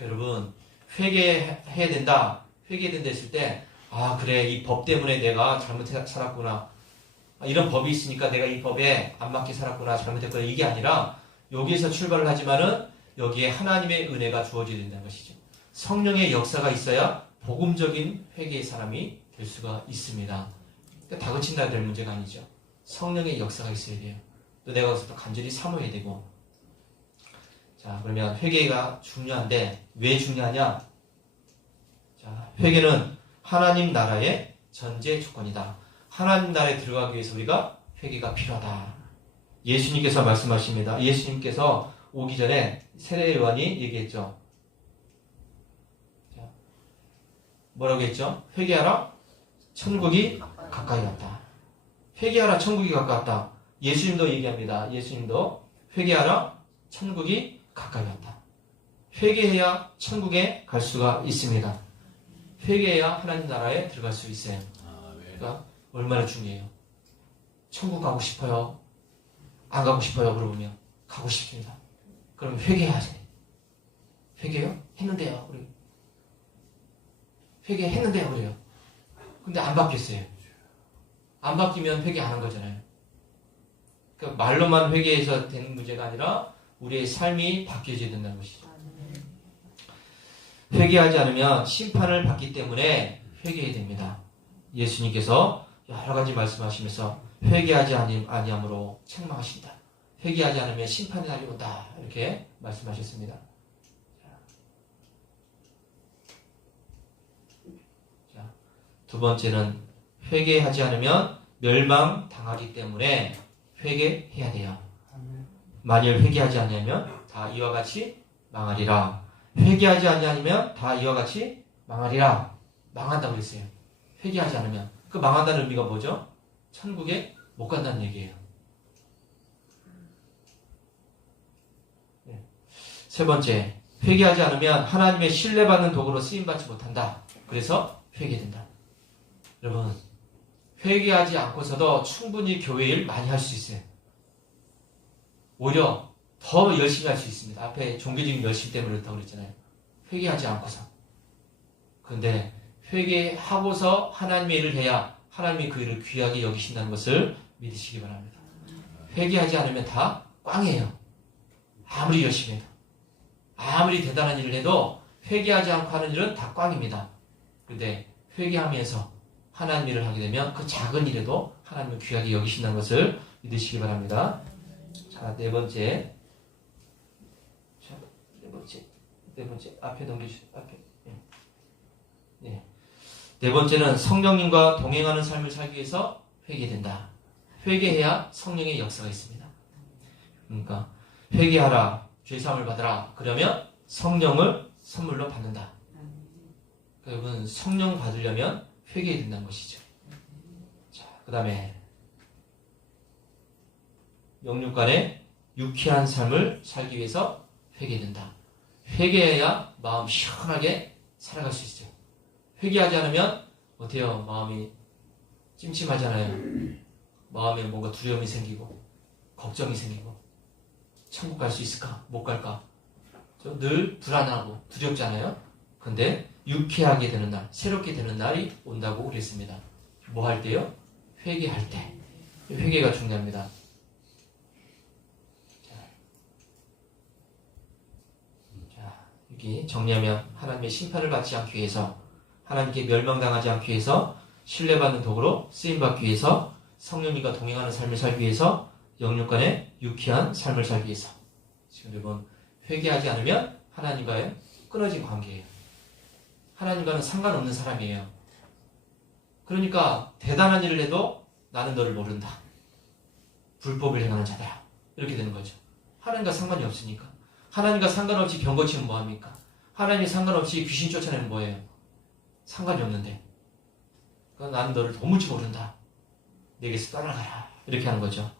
여러분 회개해야 된다. 회개해야 된다 했을 때 그래 이 법 때문에 내가 잘못 살았구나. 이런 법이 있으니까 내가 이 법에 안 맞게 살았구나. 잘못했구나. 이게 아니라 여기에서 출발을 하지만은 여기에 하나님의 은혜가 주어져야 된다는 것이죠. 성령의 역사가 있어야 복음적인 회개의 사람이 될 수가 있습니다. 그러니까 다그친다 될 문제가 아니죠. 성령의 역사가 있어야 돼요. 또 내가 그것을 간절히 사모해야 되고. 자, 그러면 회개가 중요한데 왜 중요하냐? 자, 회개는 하나님 나라의 전제 조건이다. 하나님 나라에 들어가기 위해서 우리가 회개가 필요하다. 예수님께서 말씀하십니다. 예수님께서 오기 전에 세례 요한이 얘기했죠. 자, 뭐라고 했죠? 회개하라, 천국이 가까이 왔다. 회개하라, 천국이 가까웠다. 예수님도 얘기합니다. 예수님도 회개하라, 천국이 가까이 왔다. 회개해야 천국에 갈 수가 있습니다. 회개해야 하나님 나라에 들어갈 수 있어요. 아멘. 그러니까 얼마나 중요해요. 천국 가고 싶어요? 안 가고 싶어요? 물어보면 가고 싶습니다. 그럼 회개해야지. 회개요? 했는데요. 우리 회개했는데요. 그래요. 근데 안 바뀌었어요. 안 바뀌면 회개 안 한 거잖아요. 그러니까 말로만 회개해서 되는 문제가 아니라 우리의 삶이 바뀌어져야 된다는 것이죠. 회개하지 않으면 심판을 받기 때문에 회개해야 됩니다. 예수님께서 여러 가지 말씀하시면서 회개하지 아니함으로 책망하신다. 회개하지 않으면 심판의 날이 온다. 이렇게 말씀하셨습니다. 자, 두 번째는 회개하지 않으면 멸망당하기 때문에 회개해야 돼요. 만일 회개하지 않으면 다 이와 같이 망하리라. 회개하지 않으면 다 이와 같이 망하리라. 망한다고 했어요. 회개하지 않으면. 그 망한다는 의미가 뭐죠? 천국에 못 간다는 얘기예요. 네. 세 번째, 회개하지 않으면 하나님의 신뢰받는 도구로 쓰임받지 못한다. 그래서 회개된다. 여러분, 회개하지 않고서도 충분히 교회 일 많이 할 수 있어요. 오히려 더 열심히 할 수 있습니다. 앞에 종교적인 열심 때문에 그렇다고 그랬잖아요. 회개하지 않고서. 그런데 회개하고서 하나님의 일을 해야 하나님이 그 일을 귀하게 여기신다는 것을 믿으시기 바랍니다. 회개하지 않으면 다 꽝이에요. 아무리 열심히 해도. 아무리 대단한 일을 해도 회개하지 않고 하는 일은 다 꽝입니다. 그런데 회개하면서 하나님 일을 하게 되면 그 작은 일에도 하나님을 귀하게 여기신다는 것을 믿으시기 바랍니다. 자, 네 번째. 네 번째. 앞에 넘겨주세요. 앞에. 네. 네 번째는 성령님과 동행하는 삶을 살기 위해서 회개된다. 회개해야 성령의 역사가 있습니다. 그러니까 회개하라, 죄사함을 받으라. 그러면 성령을 선물로 받는다. 여러분, 성령 받으려면 회개해야 된다는 것이죠. 자, 그 다음에 영육간에 유쾌한 삶을 살기 위해서 회개된다. 회개해야 마음 시원하게 살아갈 수 있어요. 회개하지 않으면 어때요? 마음이 찜찜하잖아요. 마음에 뭔가 두려움이 생기고 걱정이 생기고 천국 갈 수 있을까? 못 갈까? 늘 불안하고 두렵잖아요. 근데 유쾌하게 되는 날, 새롭게 되는 날이 온다고 그랬습니다. 뭐 할 때요? 회개할 때. 회개가 중요합니다. 자, 여기 정리하면 하나님의 심판을 받지 않기 위해서, 하나님께 멸망당하지 않기 위해서, 신뢰받는 도구로 쓰임받기 위해서, 성령님과 동행하는 삶을 살기 위해서, 영육간의 유쾌한 삶을 살기 위해서. 지금 여러분, 회개하지 않으면 하나님과의 끊어진 관계예요. 하나님과는 상관없는 사람이에요. 그러니까 대단한 일을 해도 나는 너를 모른다. 불법을 행하는 자다. 이렇게 되는 거죠. 하나님과 상관이 없으니까. 하나님과 상관없이 병 고치면 뭐합니까? 하나님이 상관없이 귀신 쫓아내면 뭐예요? 상관이 없는데. 그러니까 나는 너를 도무지 모른다. 내게서 떠나가라. 이렇게 하는 거죠.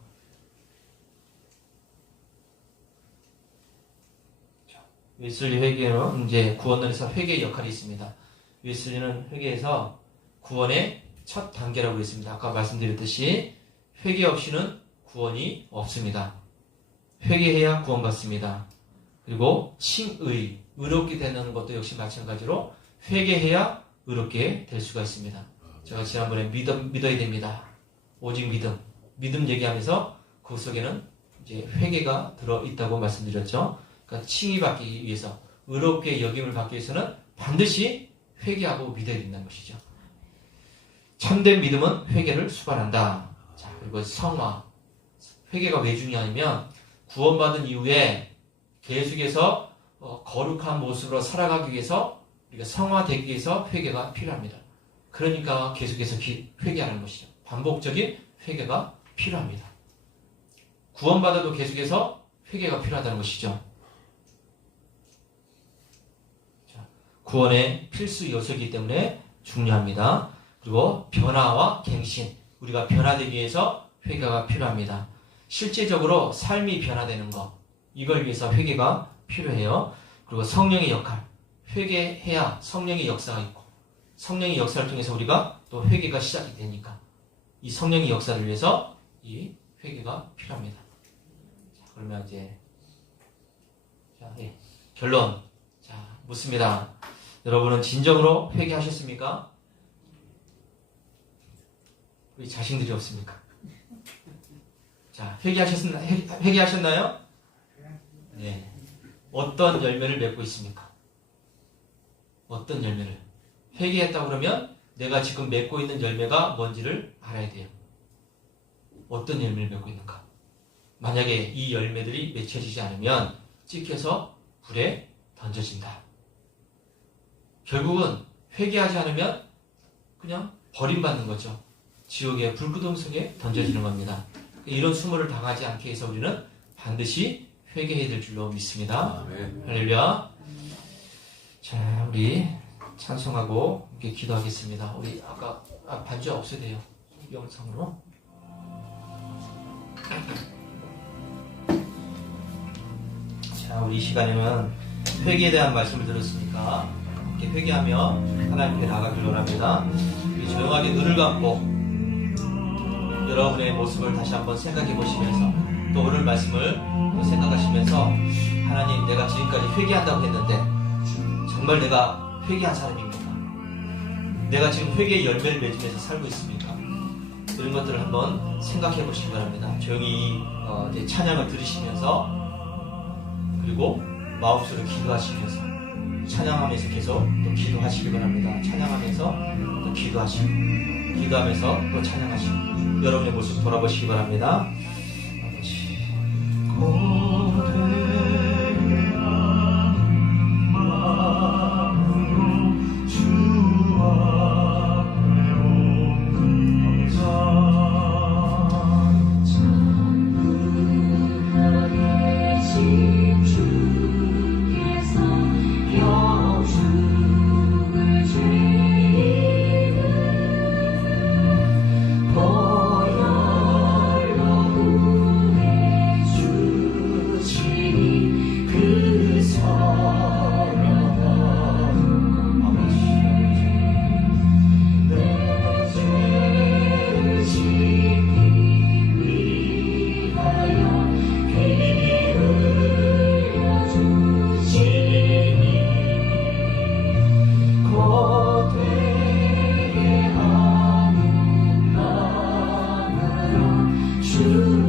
웨슬리 회개는 이제 구원론에서 회개의 역할이 있습니다. 웨슬리는 회개에서 구원의 첫 단계라고 했습니다. 아까 말씀드렸듯이 회개 없이는 구원이 없습니다. 회개해야 구원받습니다. 그리고 칭의, 의롭게 되는 것도 역시 마찬가지로 회개해야 의롭게 될 수가 있습니다. 제가 지난번에 믿어야 됩니다. 오직 믿음. 믿음 얘기하면서 그 속에는 이제 회개가 들어있다고 말씀드렸죠. 그러니까 칭의 받기 위해서, 의롭게 여김을 받기 위해서는 반드시 회개하고 믿어야 된다는 것이죠. 참된 믿음은 회개를 수반한다. 자, 그리고 성화. 회개가 왜 중요하냐면 구원받은 이후에 계속해서 거룩한 모습으로 살아가기 위해서, 우리가 성화되기 위해서 회개가 필요합니다. 그러니까 계속해서 회개하는 것이죠. 반복적인 회개가 필요합니다. 구원받아도 계속해서 회개가 필요하다는 것이죠. 구원의 필수 요소이기 때문에 중요합니다. 그리고 변화와 갱신, 우리가 변화되기 위해서 회개가 필요합니다. 실제적으로 삶이 변화되는 것, 이걸 위해서 회개가 필요해요. 그리고 성령의 역할, 회개해야 성령의 역사가 있고, 성령의 역사를 통해서 우리가 또 회개가 시작이 되니까 이 성령의 역사를 위해서 이 회개가 필요합니다. 자, 그러면 이제 결론. 자, 묻습니다. 여러분은 진정으로 회개하셨습니까? 우리 자신들이 없습니까? 자, 회개하셨나요? 네. 어떤 열매를 맺고 있습니까? 어떤 열매를? 회개했다고 그러면 내가 지금 맺고 있는 열매가 뭔지를 알아야 돼요. 어떤 열매를 맺고 있는가? 만약에 이 열매들이 맺혀지지 않으면 찍혀서 불에 던져진다. 결국은 회개하지 않으면 그냥 버림받는 거죠. 지옥의 불구덩 속에 던져지는 겁니다. 이런 수모를 당하지 않게 해서 우리는 반드시 회개해야 될 줄로 믿습니다. 아멘. 할렐루야. 자, 우리 찬송하고 이렇게 기도하겠습니다. 우리 아까 반주 없어야 돼요. 영상으로. 자, 우리 이 시간에는 회개에 대한 말씀을 들었으니까 이렇게 회개하며 하나님께 나가길 원합니다. 우리 조용하게 눈을 감고 여러분의 모습을 다시 한번 생각해 보시면서 또 오늘 말씀을 또 생각하시면서 하나님, 내가 지금까지 회개한다고 했는데 정말 내가 회개한 사람입니까? 내가 지금 회개의 열매를 맺으면서 살고 있습니까? 이런 것들을 한번 생각해 보시기 바랍니다. 조용히 이제 찬양을 들으시면서 그리고 마음속으로 기도하시면서 찬양하면서 계속 또 기도하시기 바랍니다. 찬양하면서 또 기도하시고 기도하면서 또 찬양하시고 여러분의 모습 돌아보시기 바랍니다. 주